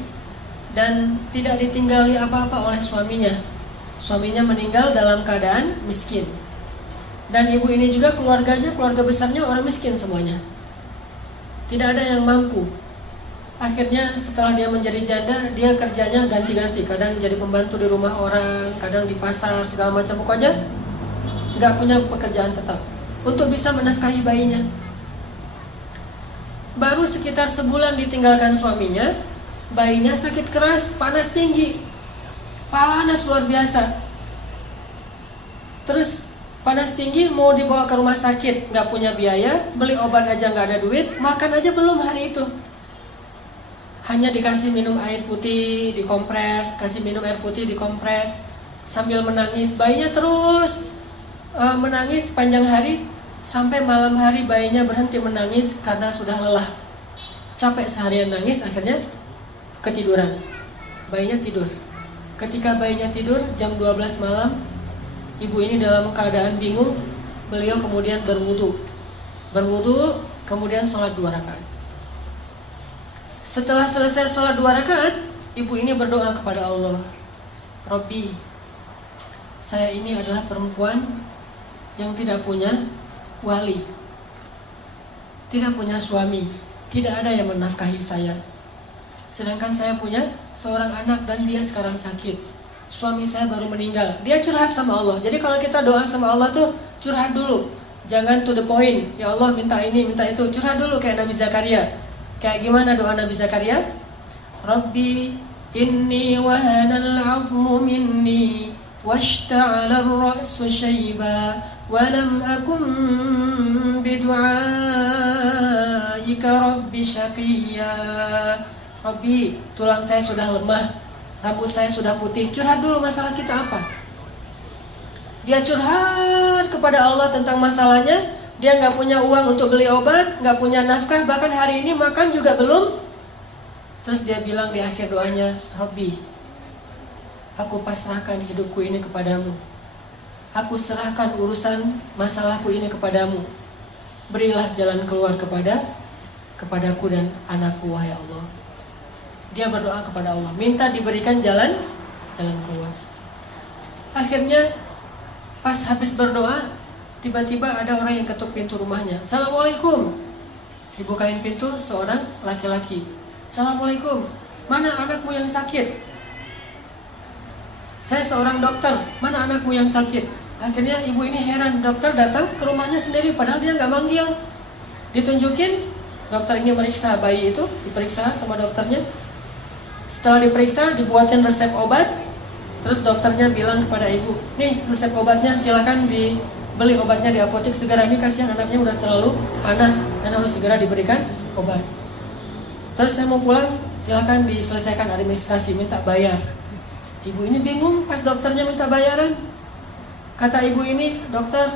dan tidak ditinggali apa-apa oleh suaminya. Suaminya meninggal dalam keadaan miskin. Dan ibu ini juga keluarga besarnya orang miskin semuanya. Tidak ada yang mampu. Akhirnya setelah dia menjadi janda, dia kerjanya ganti-ganti. Kadang jadi pembantu di rumah orang, kadang di pasar, segala macam. Pokoknya gak punya pekerjaan tetap untuk bisa menafkahi bayinya. Baru sekitar sebulan ditinggalkan suaminya, bayinya sakit keras, panas tinggi, panas luar biasa. Terus panas tinggi, mau dibawa ke rumah sakit, gak punya biaya, beli obat aja gak ada duit, makan aja belum hari itu. Hanya dikasih minum air putih, dikompres, kasih minum air putih, dikompres, sambil menangis. Bayinya terus menangis panjang hari, sampai malam hari bayinya berhenti menangis karena sudah lelah. Capek seharian nangis, akhirnya ketiduran. Bayinya tidur. Ketika bayinya tidur, jam 12 malam, ibu ini dalam keadaan bingung. Beliau kemudian berwudu, kemudian sholat 2 rakaat. Setelah selesai sholat 2 rakaat, ibu ini berdoa kepada Allah, Rabbi, saya ini adalah perempuan yang tidak punya wali, tidak punya suami, tidak ada yang menafkahi saya. Sedangkan saya punya seorang anak dan dia sekarang sakit. Suami saya baru meninggal. Dia curhat sama Allah. Jadi kalau kita doa sama Allah tuh curhat dulu, jangan to the point. Ya Allah minta ini, minta itu. Curhat dulu kayak Nabi Zakaria. Kayak gimana doa Nabi Zakaria? Rabbi inni wahanal 'azmu minni washta'ala ar-ra'su shayba wa lam akum bidu'aika rabbi syaqiyya. Rabbi, tulang saya sudah lemah, rambut saya sudah putih. Curhat dulu masalah kita apa. Dia curhat kepada Allah tentang masalahnya. Dia gak punya uang untuk beli obat, gak punya nafkah, bahkan hari ini makan juga belum. Terus dia bilang di akhir doanya, Rabbi, aku pasrahkan hidupku ini kepadamu. Aku serahkan urusan masalahku ini kepadamu. Berilah jalan keluar kepadaku dan anakku, wahai Allah. Dia berdoa kepada Allah, minta diberikan jalan keluar. Akhirnya Pas habis berdoa, tiba-tiba ada orang yang ketuk pintu rumahnya. Assalamualaikum. Dibukain pintu seorang laki-laki. Assalamualaikum. Mana anakmu yang sakit? Saya seorang dokter. Mana anakmu yang sakit? Akhirnya ibu ini heran. Dokter datang ke rumahnya sendiri padahal dia nggak manggil. Ditunjukin, dokter ini meriksa bayi itu, diperiksa sama dokternya. Setelah diperiksa, dibuatin resep obat. Terus dokternya bilang kepada ibu, nih resep obatnya, silakan dibeli obatnya di apotek segera. Ini kasihan anaknya udah terlalu panas dan harus segera diberikan obat. Terus saya mau pulang, silakan diselesaikan administrasi, minta bayar. Ibu ini bingung pas dokternya minta bayaran. Kata ibu ini, dokter,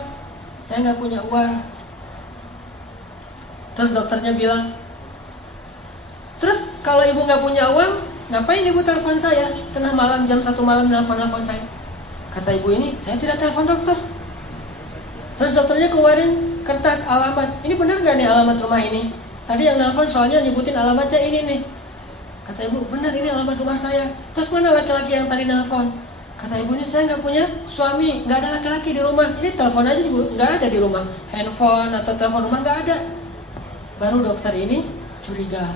saya nggak punya uang. Terus dokternya bilang, terus kalau ibu nggak punya uang, ngapain ibu telepon saya? Tengah malam, jam 1 malam nelfon saya. Kata ibu ini, saya tidak telepon dokter. Terus dokternya keluarin kertas alamat. Ini benar nggak nih alamat rumah ini? Tadi yang nelfon soalnya nyebutin alamatnya ini nih. Kata ibu, benar ini alamat rumah saya. Terus mana laki-laki yang tadi nelfon? Kata ibu ini, saya nggak punya suami, nggak ada laki-laki di rumah. Ini telepon aja ibu, nggak ada di rumah. Handphone atau telepon rumah nggak ada. Baru dokter ini curiga.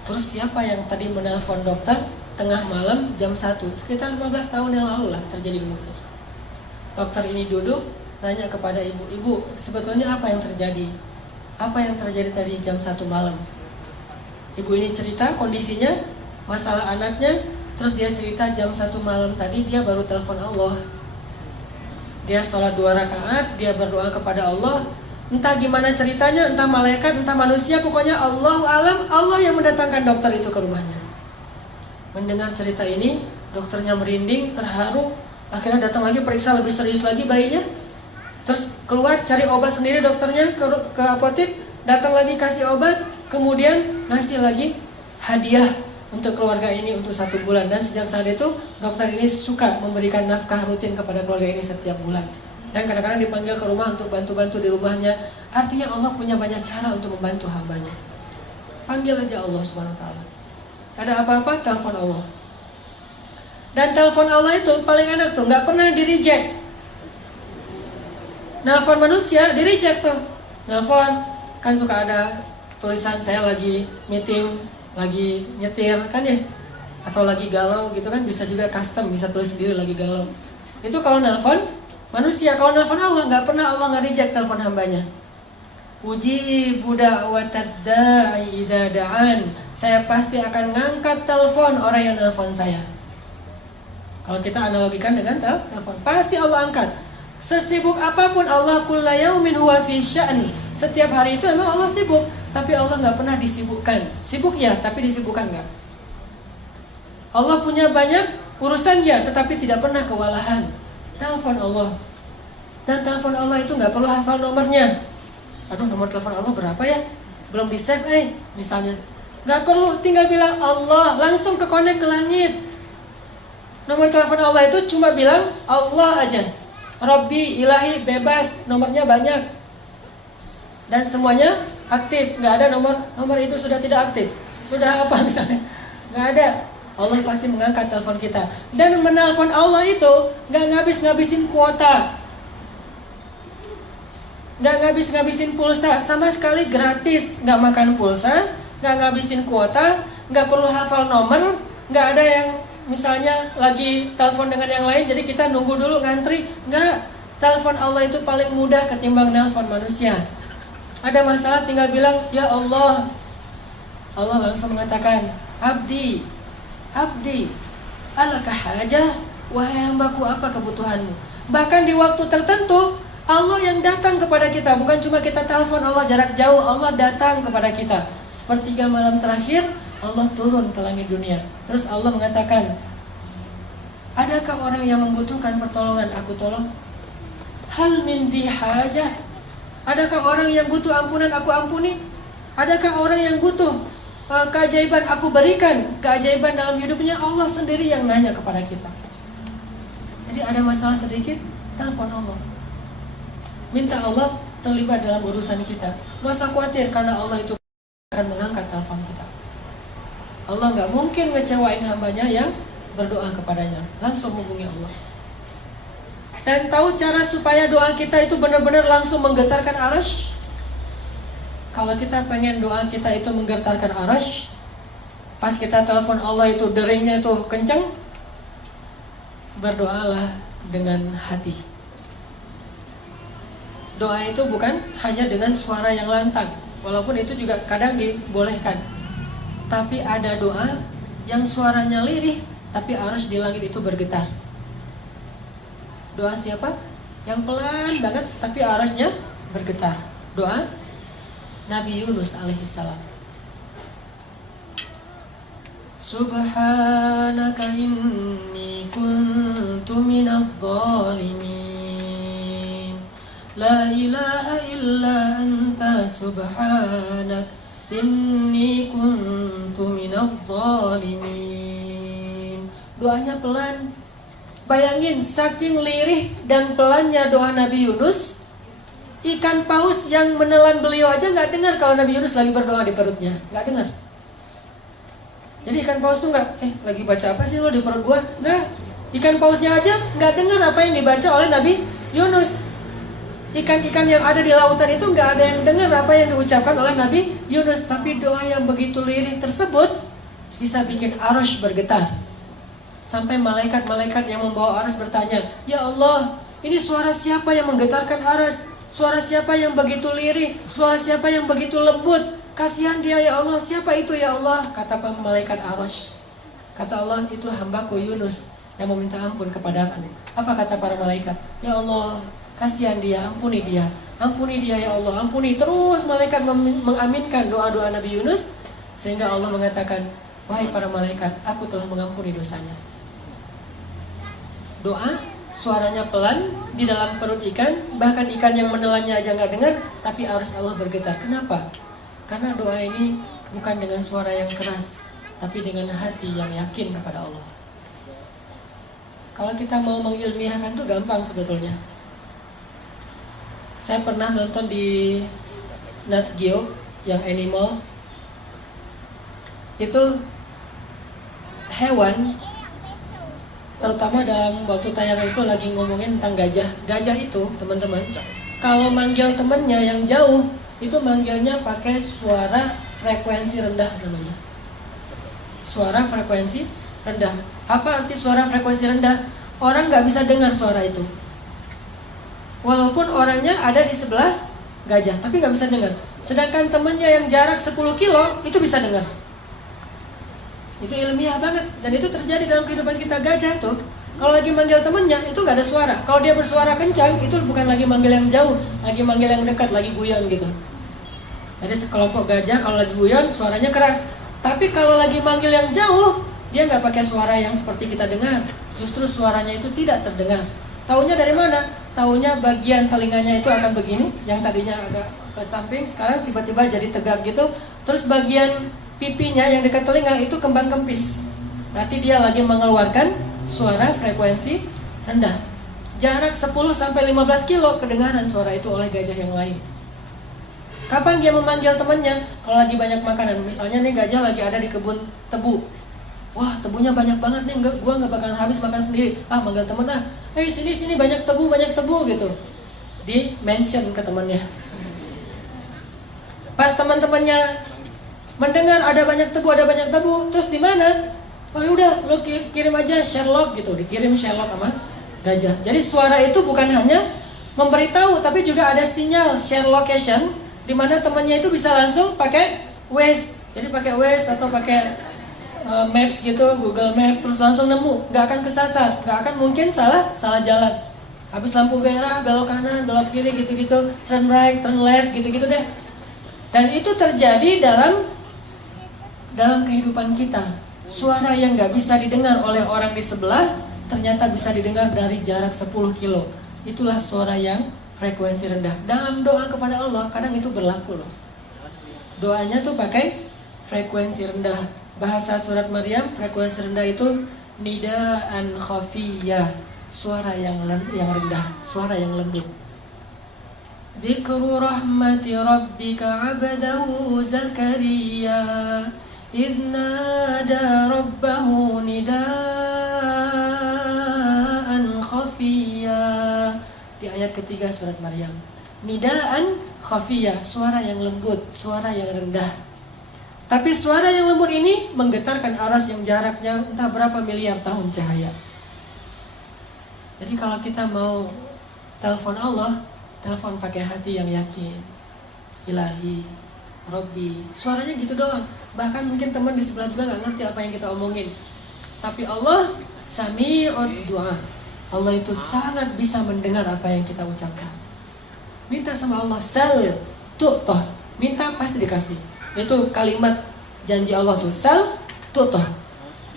Terus siapa yang tadi menelpon dokter tengah malam jam 1? Sekitar 15 tahun yang lalu lah terjadi di Mesir. Dokter ini duduk, nanya kepada ibu, ibu sebetulnya apa yang terjadi? Apa yang terjadi tadi jam 1 malam? Ibu ini cerita kondisinya, masalah anaknya. Terus dia cerita jam 1 malam tadi dia baru telepon Allah. Dia sholat 2 rakaat, dia berdoa kepada Allah. Entah gimana ceritanya, entah malaikat, entah manusia, pokoknya Allahu alam, Allah yang mendatangkan dokter itu ke rumahnya. Mendengar cerita ini, dokternya merinding, terharu. Akhirnya datang lagi periksa lebih serius lagi bayinya. Terus keluar cari obat sendiri dokternya ke apotek, datang lagi kasih obat, kemudian ngasih lagi hadiah untuk keluarga ini untuk 1 bulan. Dan sejak saat itu dokter ini suka memberikan nafkah rutin kepada keluarga ini setiap bulan. Dan kadang-kadang dipanggil ke rumah untuk bantu-bantu di rumahnya. Artinya Allah punya banyak cara untuk membantu hambanya. Panggil aja Allah SWT. Ada apa-apa, telepon Allah. Dan telepon Allah itu paling enak tuh, gak pernah di-reject. Nelfon manusia, di-reject tuh. Nelfon, kan suka ada tulisan saya lagi meeting, lagi nyetir, kan ya? Atau lagi galau gitu kan, bisa juga custom, bisa tulis sendiri lagi galau. Itu kalau nelfon manusia. Kalau nelfon Allah, nggak pernah Allah nge-reject telepon hambanya. Ujibu da'watad da'i idza da'an. Saya pasti akan ngangkat telepon orang yang nelfon saya. Kalau kita analogikan dengan telepon, pasti Allah angkat. Sesibuk apapun Allah, kulla yaumin huwa fi sya'n. Setiap hari itu emang Allah sibuk, tapi Allah nggak pernah disibukkan. Sibuk ya, tapi disibukkan nggak. Allah punya banyak urusan ya, tetapi tidak pernah kewalahan. Telepon Allah. Dan telepon Allah itu nggak perlu hafal nomornya. Aduh, nomor telepon Allah berapa ya? Belum di save misalnya. Nggak perlu, tinggal bilang Allah, langsung ke connect ke langit. Nomor telepon Allah itu cuma bilang Allah aja. Robbi, ilahi, bebas, nomornya banyak. Dan semuanya aktif, nggak ada nomor itu sudah tidak aktif. Sudah apa misalnya? Nggak ada. Allah pasti mengangkat telepon kita. Dan menelpon Allah itu gak ngabis-ngabisin kuota, gak ngabis-ngabisin pulsa, sama sekali gratis. Gak makan pulsa, gak ngabisin kuota, gak perlu hafal nomor. Gak ada yang misalnya lagi telepon dengan yang lain, jadi kita nunggu dulu ngantri. Gak, telepon Allah itu paling mudah ketimbang nelpon manusia. Ada masalah tinggal bilang ya Allah. Allah langsung mengatakan abdi, alaka hajah, wahai hambaku apa kebutuhanmu. Bahkan di waktu tertentu Allah yang datang kepada kita, bukan cuma kita telepon Allah jarak jauh, Allah datang kepada kita. Sepertiga malam terakhir Allah turun ke langit dunia. Terus Allah mengatakan, adakah orang yang membutuhkan pertolongan, aku tolong. Hal min dhi hajah, adakah orang yang butuh ampunan, aku ampuni. Adakah orang yang butuh keajaiban, aku berikan keajaiban dalam hidupnya. Allah sendiri yang nanya kepada kita. Jadi ada masalah sedikit, telepon Allah, minta Allah terlibat dalam urusan kita. Gak usah khawatir, karena Allah itu akan mengangkat telepon kita. Allah gak mungkin ngecewain hambanya yang berdoa kepadanya. Langsung hubungi Allah. Dan tahu cara supaya doa kita itu benar-benar langsung menggetarkan arasy? Kalau kita pengen doa kita itu menggetarkan arasy, pas kita telepon Allah itu deringnya itu kenceng, berdoalah dengan hati. Doa itu bukan hanya dengan suara yang lantang, walaupun itu juga kadang dibolehkan. Tapi ada doa yang suaranya lirih, tapi arasy di langit itu bergetar. Doa siapa? Yang pelan banget, tapi arasnya bergetar. Doa Nabi Yunus alaihissalam. Subhanaka inni kuntu minadh dhalimin. La ilaha illa anta subhanak inni kuntu minadh dhalimin. Doanya pelan. Bayangin saking lirih dan pelannya doa Nabi Yunus, ikan paus yang menelan beliau aja nggak dengar kalau Nabi Yunus lagi berdoa di perutnya, nggak dengar. Jadi ikan paus tuh nggak, lagi baca apa sih lo di perut gua? Nggak. Ikan pausnya aja nggak dengar apa yang dibaca oleh Nabi Yunus. Ikan-ikan yang ada di lautan itu nggak ada yang dengar apa yang diucapkan oleh Nabi Yunus. Tapi doa yang begitu lirih tersebut bisa bikin arasy bergetar. Sampai malaikat-malaikat yang membawa arasy bertanya, "Ya Allah, ini suara siapa yang menggetarkan arasy? Suara siapa yang begitu lirih? Suara siapa yang begitu lembut? Kasihan dia ya Allah, siapa itu ya Allah?" Kata malaikat arasy. Kata Allah, "Itu hambaku Yunus yang meminta ampun kepadaku." Apa kata para malaikat? "Ya Allah, kasihan dia, ampuni dia. Ampuni dia ya Allah, ampuni." Terus malaikat mengaminkan doa-doa Nabi Yunus. Sehingga Allah mengatakan, "Wahai para malaikat, aku telah mengampuni dosanya." Doa suaranya pelan di dalam perut ikan, bahkan ikan yang menelannya aja nggak dengar, tapi arus Allah bergetar. Kenapa? Karena doa ini bukan dengan suara yang keras, tapi dengan hati yang yakin kepada Allah. Kalau kita mau mengilmiahkan tuh gampang sebetulnya. Saya pernah nonton di Nat Geo yang animal, itu hewan, terutama dalam waktu tayangan itu lagi ngomongin tentang gajah. Gajah itu teman-teman, kalau manggil temennya yang jauh, itu manggilnya pakai suara frekuensi rendah namanya. Suara frekuensi rendah. Apa arti suara frekuensi rendah? Orang nggak bisa dengar suara itu. Walaupun orangnya ada di sebelah gajah, tapi nggak bisa dengar. Sedangkan temennya yang jarak 10 kilo, itu bisa dengar. Itu ilmiah banget. Dan itu terjadi dalam kehidupan kita. Gajah tuh kalau lagi manggil temennya itu nggak ada suara. Kalau dia bersuara kencang, itu bukan lagi manggil yang jauh, lagi manggil yang dekat, lagi guyon gitu. Jadi sekelompok gajah kalau lagi guyon suaranya keras. Tapi kalau lagi manggil yang jauh, dia nggak pakai suara yang seperti kita dengar. Justru suaranya itu tidak terdengar. Taunya dari mana? Taunya bagian telinganya itu akan begini, yang tadinya agak ke samping, sekarang tiba-tiba jadi tegak gitu. Terus bagian pipinya yang dekat telinga itu kembang kempis. Berarti dia lagi mengeluarkan suara frekuensi rendah. Jarak 10-15 kilo kedengaran suara itu oleh gajah yang lain. Kapan dia memanggil temannya? Kalau lagi banyak makanan. Misalnya nih gajah lagi ada di kebun tebu. Wah, tebunya banyak banget nih, gua nggak bakalan habis makan sendiri. Manggil temen sini banyak tebu gitu. Di mention ke temannya. Pas teman-temannya mendengar ada banyak tebu, terus di mana? Oh udah, lo kirim aja Sherlock gitu, dikirim Sherlock sama gajah. Jadi suara itu bukan hanya memberitahu, tapi juga ada sinyal share location, di mana temannya itu bisa langsung pakai Waze. Jadi pakai Waze atau pakai Maps gitu, Google Maps, terus langsung nemu, nggak akan kesasar, nggak akan mungkin salah jalan. Habis lampu merah, belok kanan, belok kiri gitu-gitu, turn right, turn left gitu-gitu deh. Dan itu terjadi dalam kehidupan kita. Suara yang gak bisa didengar oleh orang di sebelah ternyata bisa didengar dari jarak 10 kilo. Itulah suara yang frekuensi rendah. Dalam doa kepada Allah kadang itu berlaku loh. Doanya tuh pakai frekuensi rendah. Bahasa surat Maryam frekuensi rendah itu nidaan khafiyah, suara yang rendah, suara yang lembut. Dzikru rahmati rabbika 'abdahu Zakaria idh nada rabbahu nidaan khafiyya. ayat ketiga surat Maryam. Nidaan khafiyah, suara yang lembut, suara yang rendah. Tapi suara yang lembut ini menggetarkan aras yang jaraknya entah berapa miliar tahun cahaya. Jadi kalau kita mau telepon Allah, telepon pakai hati yang yakin. Ilahi, Robbi, suaranya gitu doang. Bahkan mungkin teman di sebelah juga gak ngerti apa yang kita omongin. Tapi Allah sami'ud du'a. Allah itu sangat bisa mendengar apa yang kita ucapkan. Minta sama Allah, sal tu'toh, minta pasti dikasih. Itu kalimat janji Allah tuh, sal tu'toh.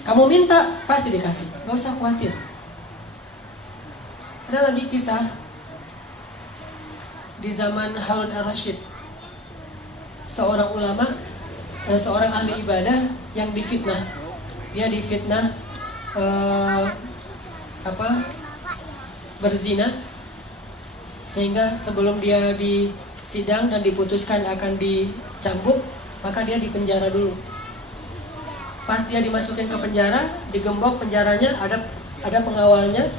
Kamu minta pasti dikasih, gak usah khawatir. Ada lagi kisah di zaman Harun ar-Rasyid, seorang ulama, seorang ahli ibadah yang difitnah. Dia difitnah berzina, sehingga sebelum dia disidang dan diputuskan akan dicambuk, maka dia dipenjara dulu. Pas dia dimasukin ke penjara, digembok penjaranya, ada pengawalnya,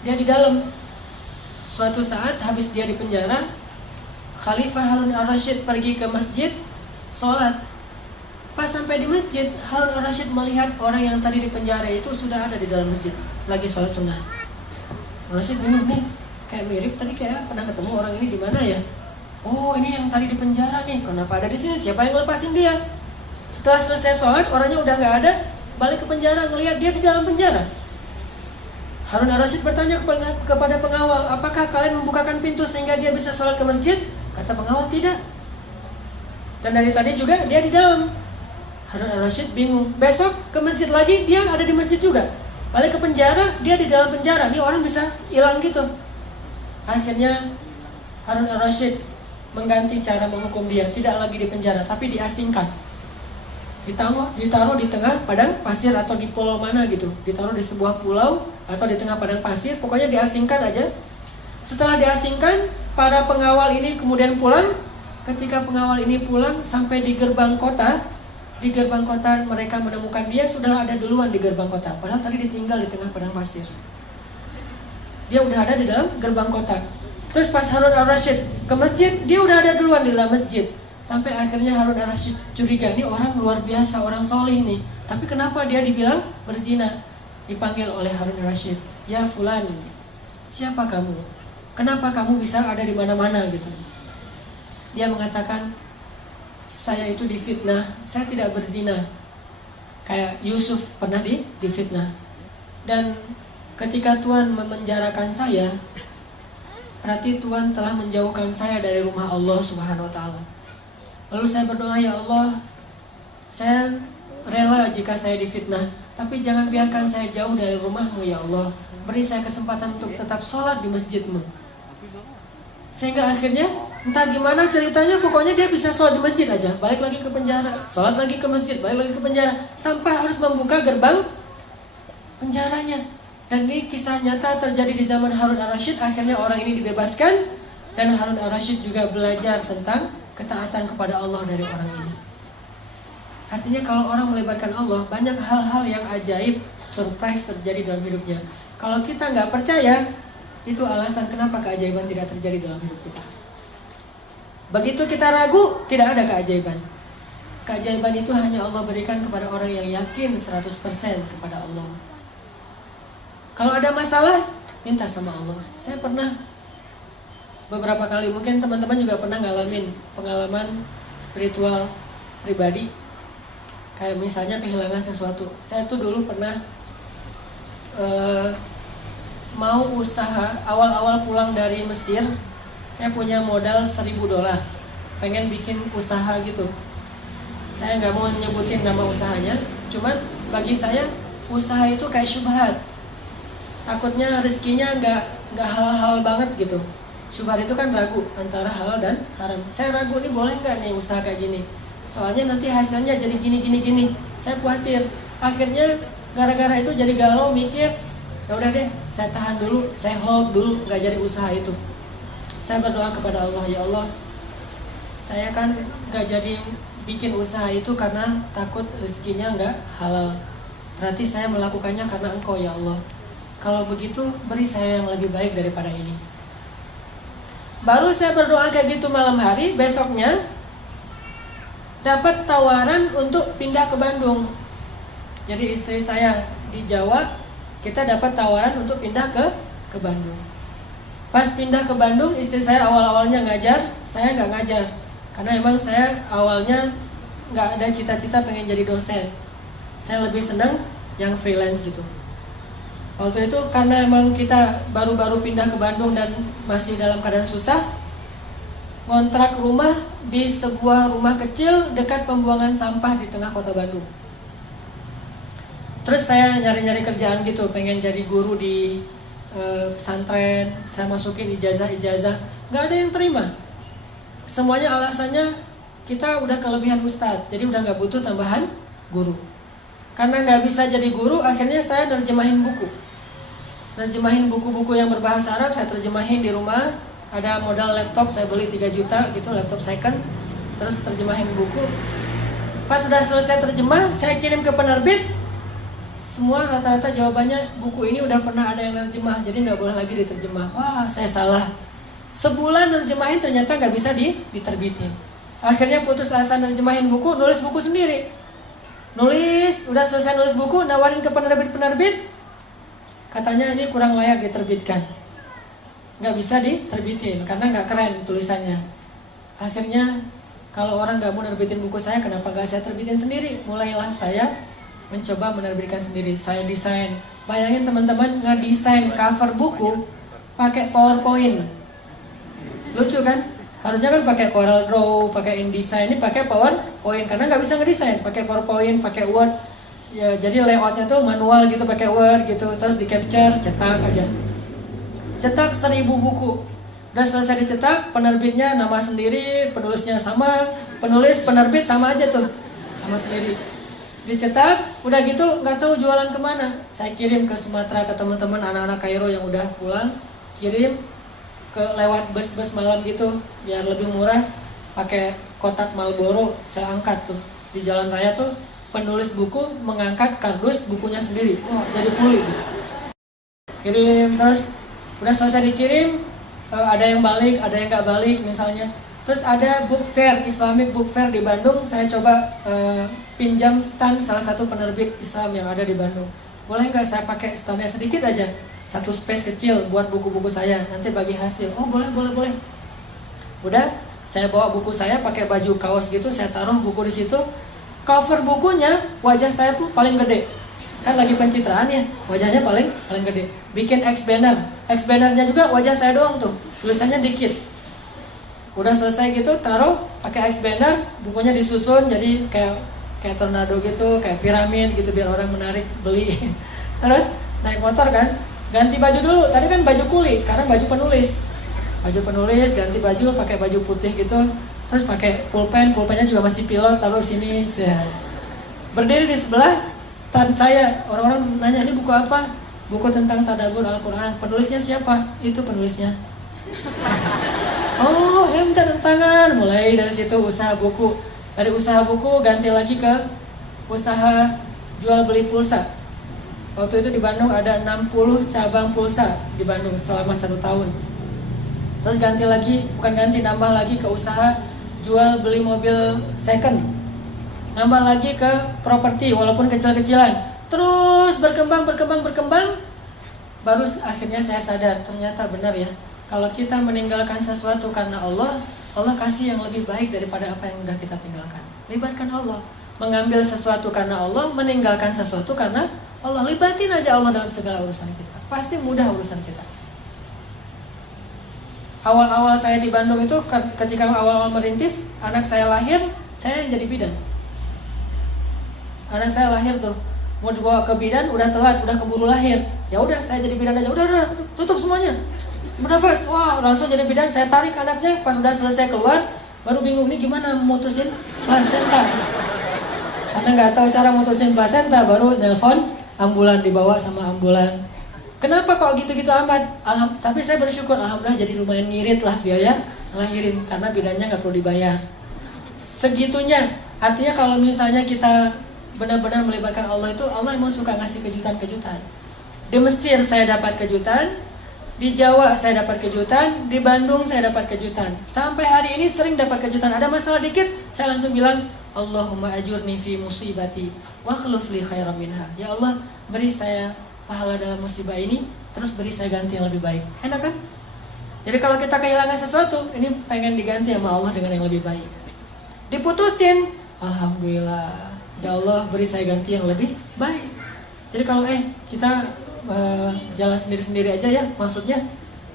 dia di dalam. Suatu saat habis dia di penjara, Khalifah Harun ar-Rasyid pergi ke masjid sholat. Pas sampai di masjid, Harun ar-Rasyid melihat orang yang tadi di penjara itu sudah ada di dalam masjid, lagi sholat sunnah. Ar-Rasyid bingung nih, kayak mirip tadi, kayak pernah ketemu orang ini di mana ya? Oh, ini yang tadi di penjara nih, kenapa ada di sini? Siapa yang lepasin dia? Setelah selesai sholat, orangnya udah nggak ada, balik ke penjara, ngelihat dia di dalam penjara. Harun ar-Rasyid bertanya kepada pengawal, apakah kalian membukakan pintu sehingga dia bisa sholat ke masjid? Kata pengawal, tidak. Dan dari tadi juga dia di dalam. Harun ar-Rasyid bingung. Besok ke masjid lagi, dia ada di masjid juga. Balik ke penjara, dia di dalam penjara. Ini orang bisa hilang gitu. Akhirnya Harun ar-Rasyid mengganti cara menghukum dia. Tidak lagi di penjara, tapi diasingkan. Ditaruh di tengah padang pasir atau di pulau mana gitu. Ditaruh di sebuah pulau atau di tengah padang pasir. Pokoknya diasingkan aja. Setelah diasingkan, para pengawal ini kemudian pulang. Ketika pengawal ini pulang sampai di gerbang kota, mereka menemukan dia sudah ada duluan di gerbang kota. Padahal tadi ditinggal di tengah padang pasir. Dia udah ada di dalam gerbang kota. Terus pas Harun ar-Rasyid ke masjid, dia udah ada duluan di dalam masjid. Sampai akhirnya Harun ar-Rasyid curiga, ini orang luar biasa, orang soleh nih. Tapi kenapa dia dibilang berzina? Dipanggil oleh Harun ar-Rasyid, ya fulan, siapa kamu? Kenapa kamu bisa ada di mana-mana gitu? Dia mengatakan, saya itu difitnah, saya tidak berzina. Kayak Yusuf pernah difitnah. Dan ketika Tuhan memenjarakan saya, berarti Tuhan telah menjauhkan saya dari rumah Allah Subhanahu wa Ta'ala. Lalu saya berdoa, ya Allah, saya rela jika saya difitnah, tapi jangan biarkan saya jauh dari rumah-Mu ya Allah. Beri saya kesempatan untuk tetap sholat di masjid-Mu. Sehingga akhirnya entah gimana ceritanya, pokoknya dia bisa sholat di masjid aja, balik lagi ke penjara, sholat lagi ke masjid, balik lagi ke penjara, tanpa harus membuka gerbang penjaranya. Dan ini kisah nyata terjadi di zaman Harun ar-Rasyid. Akhirnya orang ini dibebaskan, dan Harun ar-Rasyid juga belajar tentang ketaatan kepada Allah dari orang ini. Artinya kalau orang melebarkan Allah, banyak hal-hal yang ajaib, surprise terjadi dalam hidupnya. Kalau kita nggak percaya, itu alasan kenapa keajaiban tidak terjadi dalam hidup kita. Begitu kita ragu, tidak ada keajaiban. Keajaiban itu hanya Allah berikan kepada orang yang yakin 100% kepada Allah. Kalau ada masalah, minta sama Allah. Saya pernah beberapa kali, mungkin teman-teman juga pernah ngalamin pengalaman spiritual pribadi. Kayak misalnya kehilangan sesuatu. Saya tuh dulu pernah mau usaha, awal-awal pulang dari Mesir, saya punya modal $1.000, pengen bikin usaha gitu. Saya nggak mau nyebutin nama usahanya, cuman bagi saya usaha itu kayak syubhat. Takutnya rezekinya nggak halal banget gitu. Syubhat itu kan ragu antara halal dan haram. Saya ragu nih, boleh nggak nih usaha kayak gini? Soalnya nanti hasilnya jadi gini. Saya khawatir. Akhirnya gara-gara itu jadi galau, mikir, ya udah deh, saya tahan dulu, saya hold dulu, nggak jadi usaha itu. Saya berdoa kepada Allah, ya Allah, saya kan nggak jadi bikin usaha itu karena takut rezekinya nggak halal. Berarti saya melakukannya karena Engkau ya Allah. Kalau begitu, beri saya yang lebih baik daripada ini. Baru saya berdoa kayak gitu malam hari, besoknya dapat tawaran untuk pindah ke Bandung. Jadi istri saya di Jawa, kita dapat tawaran untuk pindah ke Bandung. Pas pindah ke Bandung, istri saya awal-awalnya ngajar, saya nggak ngajar. Karena emang saya awalnya nggak ada cita-cita pengen jadi dosen. Saya lebih senang yang freelance gitu. Waktu itu karena emang kita baru-baru pindah ke Bandung dan masih dalam keadaan susah, ngontrak rumah di sebuah rumah kecil dekat pembuangan sampah di tengah kota Bandung. Terus saya nyari-nyari kerjaan gitu, pengen jadi guru di pesantren, saya masukin ijazah-ijazah, nggak ada yang terima. Semuanya alasannya kita udah kelebihan ustadz, jadi udah nggak butuh tambahan guru. Karena nggak bisa jadi guru, akhirnya saya nerjemahin buku. Nerjemahin buku-buku yang berbahasa Arab, saya terjemahin di rumah. Ada modal laptop, saya beli 3 juta gitu, laptop second. Terus terjemahin buku. Pas sudah selesai terjemah, saya kirim ke penerbit. Semua rata-rata jawabannya, buku ini udah pernah ada yang nerjemah, jadi nggak boleh lagi diterjemah. Wah, saya salah. Sebulan nerjemahin ternyata nggak bisa diterbitin. Akhirnya putus asa nerjemahin buku, nulis buku sendiri. Nulis, udah selesai nulis buku, nawarin ke penerbit-penerbit. Katanya ini kurang layak diterbitkan, nggak bisa diterbitin karena nggak keren tulisannya. Akhirnya kalau orang nggak mau nerbitin buku saya, kenapa nggak saya terbitin sendiri? Mulailah saya mencoba menerbitkan sendiri. Saya desain. Bayangin teman-teman, ngedesain cover buku pakai PowerPoint. Lucu kan? Harusnya kan pakai Corel Draw, pakai InDesign, ini pakai PowerPoint karena nggak bisa ngedesain. Pakai PowerPoint, pakai Word. Ya, jadi layoutnya tuh manual gitu, pakai Word gitu, terus di capture, cetak aja. Cetak 1000 buku. Udah selesai dicetak, penerbitnya nama sendiri, penulisnya sama, penulis penerbit sama aja tuh, sama sendiri. Dicetak, udah gitu nggak tahu jualan kemana. Saya kirim ke Sumatera ke teman-teman anak-anak Kairo yang udah pulang, kirim ke lewat bus-bus malam gitu, biar lebih murah. Pakai kotak Marlboro, saya angkat tuh di jalan raya tuh. Penulis buku mengangkat kardus bukunya sendiri, jadi kuli gitu. Kirim terus, udah selesai dikirim, ada yang balik, ada yang nggak balik misalnya. Terus ada book fair, Islamic book fair di Bandung. Saya coba pinjam stand salah satu penerbit Islam yang ada di Bandung. Boleh nggak saya pakai standnya sedikit aja, satu space kecil buat buku-buku saya, nanti bagi hasil. Oh boleh. Udah, saya bawa buku saya pakai baju kaos gitu, saya taruh buku di situ. Cover bukunya wajah saya tuh paling gede. Kan lagi pencitraan ya, wajahnya paling gede. Bikin X-banner. X-bannernya juga wajah saya doang tuh. Tulisannya dikit. Udah selesai gitu, taruh pakai X-banner, bukunya disusun jadi kayak tornado gitu, kayak piramid gitu biar orang menarik beli. Terus naik motor kan, ganti baju dulu. Tadi kan baju kuli, sekarang baju penulis. Baju penulis, ganti baju pakai baju putih gitu. Terus pakai pulpennya juga masih pilot, taruh sini. Berdiri di sebelah stand saya, orang-orang nanya ini buku apa? Buku tentang tadabbur Al-Quran. Penulisnya siapa? Itu penulisnya. Oh, minta tangan. Mulai dari situ usaha buku. Dari usaha buku ganti lagi ke usaha jual beli pulsa. Waktu itu di Bandung ada 60 cabang pulsa di Bandung selama 1 tahun. Terus ganti lagi, nambah lagi ke usaha jual beli mobil second, nambah lagi ke properti walaupun kecil-kecilan, terus berkembang. Baru akhirnya saya sadar ternyata benar ya, kalau kita meninggalkan sesuatu karena Allah kasih yang lebih baik daripada apa yang udah kita tinggalkan. Libatkan Allah. Mengambil sesuatu karena Allah, meninggalkan sesuatu karena Allah. Libatin aja Allah dalam segala urusan kita, pasti mudah urusan kita. Awal-awal saya di Bandung itu, ketika awal-awal merintis, anak saya lahir, saya yang jadi bidan. Anak saya lahir tuh, mau dibawa ke bidan, udah telat, udah keburu lahir. Ya udah, saya jadi bidan aja. Udah, tutup semuanya. Bernafas, wah langsung jadi bidan. Saya tarik anaknya, pas udah selesai keluar, baru bingung nih gimana mutusin plasenta. Karena nggak tahu cara mutusin plasenta, baru nelpon ambulan, dibawa sama ambulan. Kenapa kok gitu-gitu amat? Tapi saya bersyukur, alhamdulillah jadi lumayan ngirit lah biaya ngelahirin, karena bidannya nggak perlu dibayar. Segitunya, artinya kalau misalnya kita benar-benar melibatkan Allah itu, Allah emang suka ngasih kejutan-kejutan. Di Mesir saya dapat kejutan, Di Jawa saya dapat kejutan, di Bandung saya dapat kejutan. Sampai hari ini sering dapat kejutan. Ada masalah dikit, saya langsung bilang, Allahumma ajurni fi musibati wa khluf li khairan minha. Ya Allah, beri saya pahala dalam musibah ini, terus beri saya ganti yang lebih baik. Enak kan? Jadi kalau kita kehilangan sesuatu, ini pengen diganti sama Allah dengan yang lebih baik. Diputusin, alhamdulillah, ya Allah beri saya ganti yang lebih baik. Jadi kalau kita jalan sendiri-sendiri aja ya, maksudnya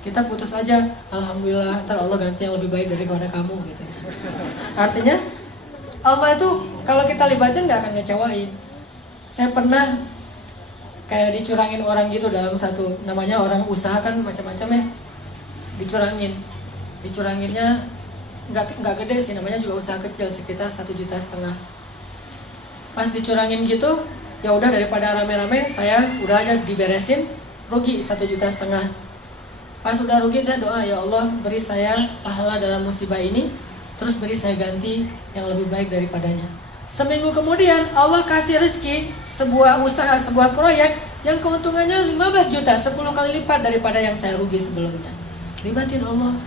kita putus aja, alhamdulillah ntar Allah ganti yang lebih baik daripada kamu gitu. Artinya Allah itu kalau kita libatin gak akan ngecewain. Saya pernah kayak dicurangin orang gitu dalam satu, namanya orang usaha kan macam-macam ya, dicuranginnya nggak gede sih, namanya juga usaha kecil, sekitar 1,5 juta. Pas dicurangin gitu, ya udah daripada rame-rame, saya udah aja diberesin, rugi 1,5 juta. Pas udah rugi saya doa, ya Allah beri saya pahala dalam musibah ini, terus beri saya ganti yang lebih baik daripadanya. Seminggu kemudian Allah kasih rezeki, sebuah usaha, sebuah proyek yang keuntungannya 15 juta, 10 kali lipat daripada yang saya rugi sebelumnya. Libatin Allah.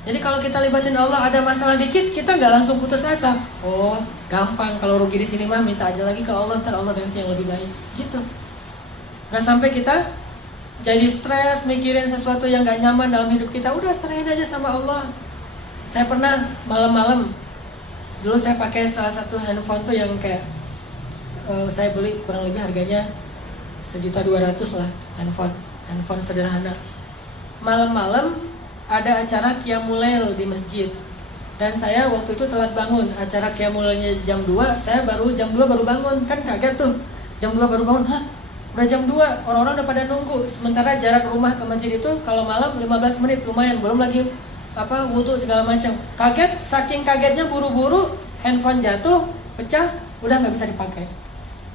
Jadi kalau kita libatin Allah, ada masalah dikit, kita nggak langsung putus asa. Oh, gampang, kalau rugi di sini mah minta aja lagi ke Allah, ntar Allah ganti yang lebih baik. Gitu. Nggak sampai kita jadi stres mikirin sesuatu yang nggak nyaman dalam hidup kita. Udah serahin aja sama Allah. Saya pernah malam-malam, dulu saya pakai salah satu handphone tuh yang kayak saya beli kurang lebih harganya 1.200.000 lah, handphone sederhana. Malam-malam ada acara Qiyamul Lail di masjid. Dan saya waktu itu telat bangun. Acara Qiyamul Lailnya jam 2, saya jam 2 baru bangun. Kan kaget tuh, jam 2 baru bangun. Hah? Udah jam 2, orang-orang udah pada nunggu. Sementara jarak rumah ke masjid itu kalau malam 15 menit, lumayan. Belum lagi wudhu segala macam. Kaget, saking kagetnya buru-buru, handphone jatuh, pecah, udah gak bisa dipakai.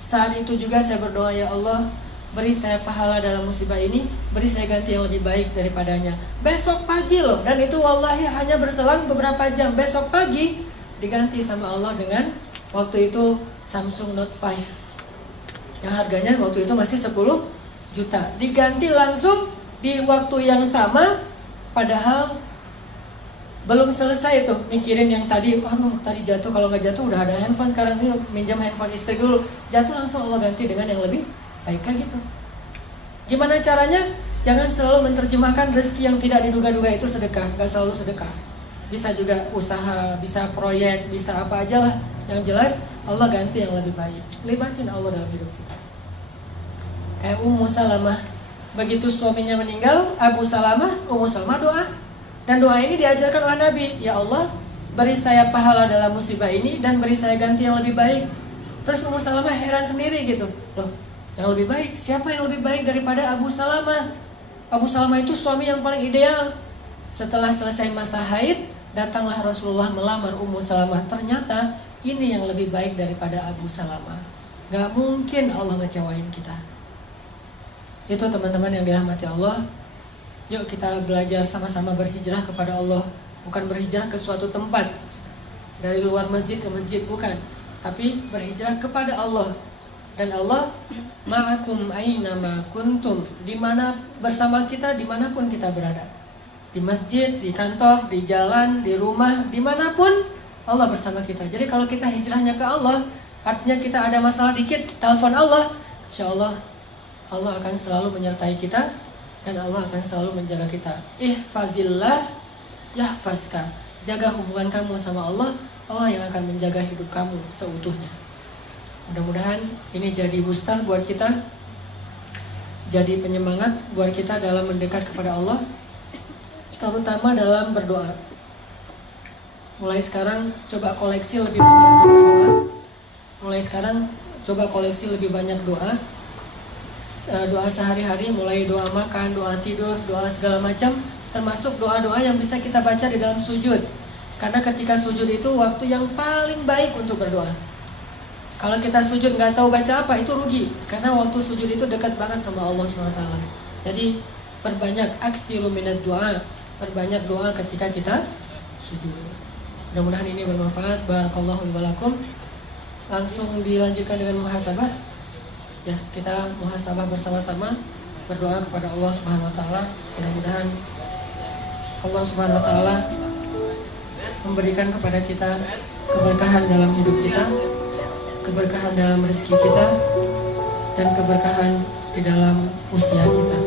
Saat itu juga saya berdoa, ya Allah, beri saya pahala dalam musibah ini, beri saya ganti yang lebih baik daripadanya. Besok pagi loh, dan itu wallahi hanya berselang beberapa jam. Besok pagi diganti sama Allah dengan waktu itu Samsung Note 5 yang harganya waktu itu masih 10 juta. Diganti langsung di waktu yang sama, padahal belum selesai tuh mikirin yang tadi, aduh tadi jatuh, kalau nggak jatuh udah ada handphone, sekarang ini minjam handphone istri dulu. Jatuh langsung Allah ganti dengan yang lebih baik kayak gitu. Gimana caranya? Jangan selalu menerjemahkan rezeki yang tidak diduga-duga itu sedekah. Gak selalu sedekah. Bisa juga usaha, bisa proyek, bisa apa aja lah. Yang jelas Allah ganti yang lebih baik. Libatin Allah dalam hidup kita. Kayak Ummu Salamah, begitu suaminya meninggal, Ummu Salamah doa. Dan doa ini diajarkan oleh Nabi. Ya Allah, beri saya pahala dalam musibah ini dan beri saya ganti yang lebih baik. Terus Ummu Salamah heran sendiri gitu. Loh, yang lebih baik? Siapa yang lebih baik daripada Abu Salamah? Abu Salamah itu suami yang paling ideal. Setelah selesai masa haid, datanglah Rasulullah melamar Ummu Salamah. Ternyata ini yang lebih baik daripada Abu Salamah. Gak mungkin Allah ngecewain kita. Itu teman-teman yang dirahmati Allah. Yuk kita belajar sama-sama berhijrah kepada Allah. Bukan berhijrah ke suatu tempat, dari luar masjid ke masjid, bukan. Tapi berhijrah kepada Allah. Dan Allah ma'akum aynama kuntum, dimana bersama kita dimanapun kita berada. Di masjid, di kantor, di jalan, di rumah, dimanapun Allah bersama kita. Jadi kalau kita hijrahnya ke Allah, artinya kita ada masalah dikit, telepon Allah, insya Allah Allah akan selalu menyertai kita. Dan Allah akan selalu menjaga kita. Ihfazillah yahfazka. Jaga hubungan kamu sama Allah, Allah yang akan menjaga hidup kamu seutuhnya. Mudah-mudahan ini jadi booster buat kita, jadi penyemangat buat kita dalam mendekat kepada Allah, terutama dalam berdoa. Mulai sekarang coba koleksi lebih banyak doa. Mulai sekarang coba koleksi lebih banyak doa. Doa sehari-hari, mulai doa makan, doa tidur, doa segala macam, termasuk doa-doa yang bisa kita baca di dalam sujud. Karena ketika sujud itu waktu yang paling baik untuk berdoa. Kalau kita sujud nggak tahu baca apa, itu rugi. Karena waktu sujud itu dekat banget sama Allah SWT. Jadi perbanyak aktsiru minad doa, perbanyak doa ketika kita sujud. Mudah-mudahan ini bermanfaat. Barakallahu wa lakum. Langsung dilanjutkan dengan muhasabah. Ya, kita muhasabah bersama-sama. berdoa kepada Allah Subhanahu wa taala, mudah-mudahan Allah Subhanahu wa taala memberikan kepada kita keberkahan dalam hidup kita, keberkahan dalam rezeki kita, dan keberkahan di dalam usia kita.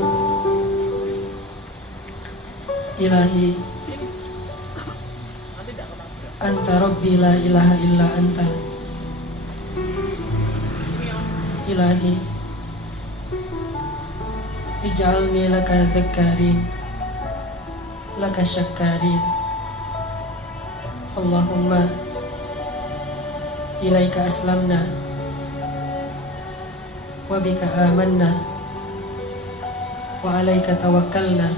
Ilahi Anta Rabbi la ilaha illa Anta. Ilahi ij'alni laka dzakkarin laka syakkarin. Allahumma ilaika aslamna wa bika amanna wa alaika tawakkalna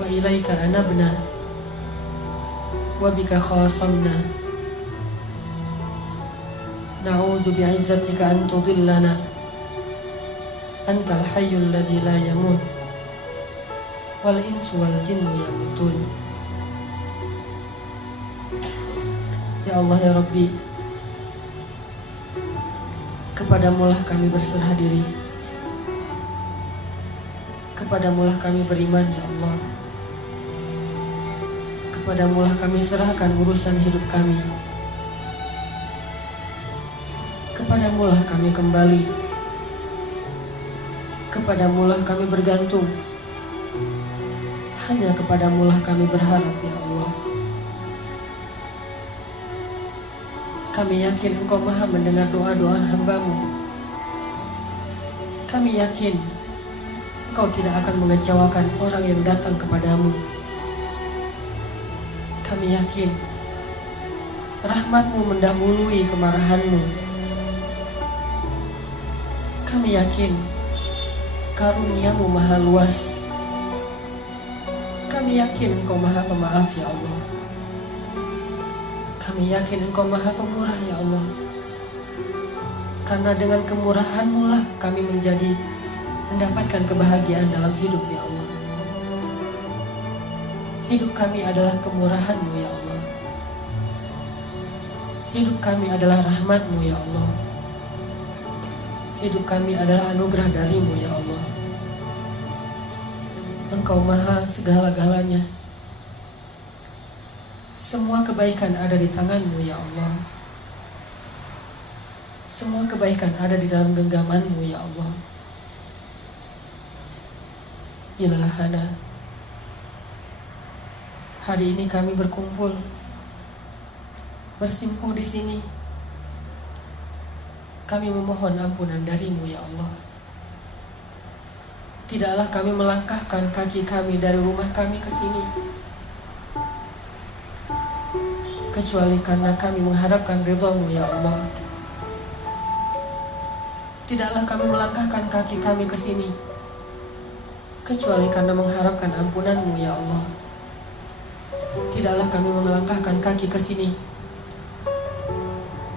wa ilaika anabna wa bika khasamna. Na'udzu bi'izzatika an tudillana antal hayyul ladzi la yamut wal insu wal jinnu yamutun. Ya Allah ya Rabbi, kepadamulah kami berserah diri, kepadamulah kami beriman ya Allah, kepadamulah kami serahkan urusan hidup kami, kepadamulah kami kembali, kepadamulah kami bergantung, hanya kepadamulah kami berharap ya Allah. Kami yakin Engkau maha mendengar doa-doa hamba-Mu. Kami yakin Engkau tidak akan mengecewakan orang yang datang kepadamu. Kami yakin rahmat-Mu mendahului kemarahan-Mu. Kami yakin karunia-Mu maha luas. Kami yakin Engkau maha pemaaf ya Allah. Kami yakin Engkau maha pemurah ya Allah. Karena dengan kemurahan-Mu lah kami mendapatkan kebahagiaan dalam hidup ya Allah. Hidup kami adalah kemurahan-Mu ya Allah. Hidup kami adalah rahmat-Mu ya Allah. Hidup kami adalah anugerah dari-Mu ya Allah. Engkau maha segala-galanya. Semua kebaikan ada di tangan-Mu ya Allah. Semua kebaikan ada di dalam genggaman-Mu ya Allah. Ilahana, hari ini kami berkumpul, bersimpuh di sini. Kami memohon ampunan dari-Mu ya Allah. Tidaklah kami melangkahkan kaki kami dari rumah kami ke sini kecuali karena kami mengharapkan ridha-Mu ya Allah. Tidaklah kami melangkahkan kaki kami ke sini kecuali karena mengharapkan ampunan-Mu ya Allah. Tidaklah kami melangkahkan kaki ke sini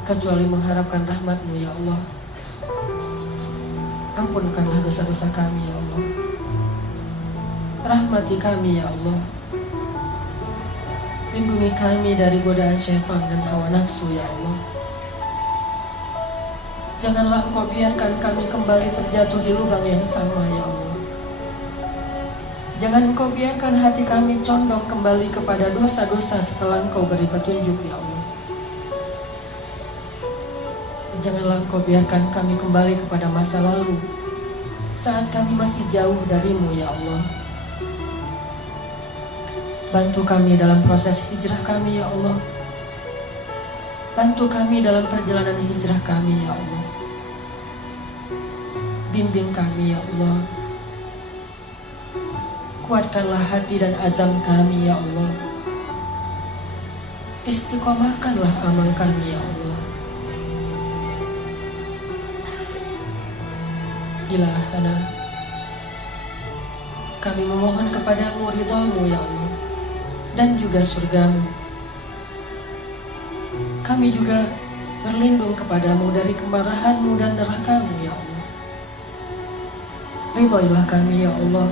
kecuali mengharapkan rahmat-Mu ya Allah. Ampunkanlah dosa-dosa kami ya Allah. Rahmati kami ya Allah. Lindungi kami dari godaan syaitan dan hawa nafsu ya Allah. Janganlah Engkau biarkan kami kembali terjatuh di lubang yang sama ya Allah. Jangan Engkau biarkan hati kami condong kembali kepada dosa-dosa setelah Engkau beri petunjuk ya Allah. Janganlah Engkau biarkan kami kembali kepada masa lalu saat kami masih jauh dari-Mu ya Allah. Bantu kami dalam proses hijrah kami ya Allah. Bantu kami dalam perjalanan hijrah kami ya Allah. Bimbing kami ya Allah. Kuatkanlah hati dan azam kami ya Allah. Istiqomahkanlah amal kami ya Allah. Ilahana, kami memohon kepadamu ridha-Mu ya Allah, dan juga surga-Mu. Kami juga berlindung kepadamu dari kemarahan-Mu dan neraka-Mu ya Allah. Ridhoilah kami ya Allah.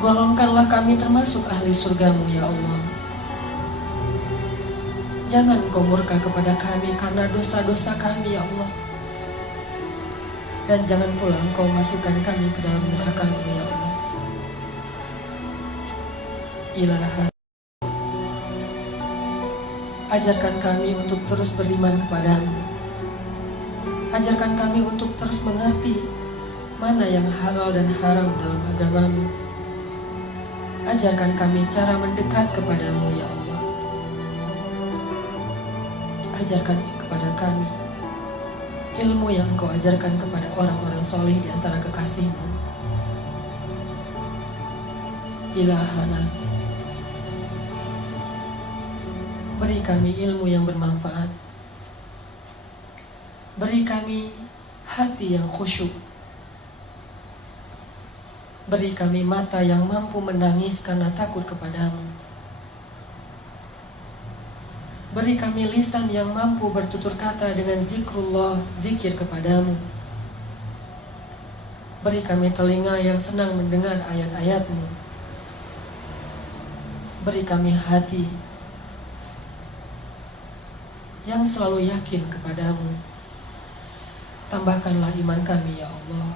Golongkanlah kami termasuk ahli surga-Mu ya Allah. Jangan Engkau murka kepada kami karena dosa-dosa kami ya Allah. dan jangan pula Engkau masukkan kami ke dalam neraka-Mu ya Allah. Ilaha, ajarkan kami untuk terus beriman kepadamu. Ajarkan kami untuk terus mengerti mana yang halal dan haram dalam agamamu. Ajarkan kami cara mendekat kepadamu ya Allah. Ajarkan kepada kami ilmu yang Engkau ajarkan kepada orang-orang soleh di antara kekasih-Mu. Ilahana, beri kami ilmu yang bermanfaat. Beri kami hati yang khusyuk. Beri kami mata yang mampu menangis karena takut kepadamu. Beri kami lisan yang mampu bertutur kata dengan zikrullah, zikir kepadamu. Beri kami telinga yang senang mendengar ayat-ayat-Mu. Beri kami hati yang selalu yakin kepadamu. Tambahkanlah iman kami ya Allah.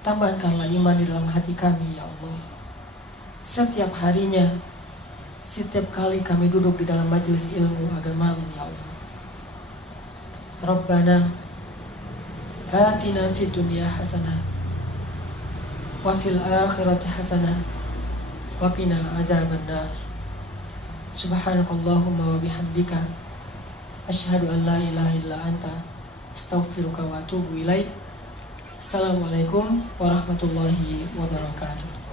Tambahkanlah iman di dalam hati kami ya Allah. Setiap harinya, setiap kali kami duduk di dalam majelis ilmu agamamu ya Allah. Rabbana atina fid dunya hasanah wa fil akhirati hasanah wa qina adzabannar. Subhanakallahumma wa bihamdika asyhadu an la ilaha illa anta astaghfiruka wa atubu ilaik. Assalamualaikum warahmatullahi wabarakatuh.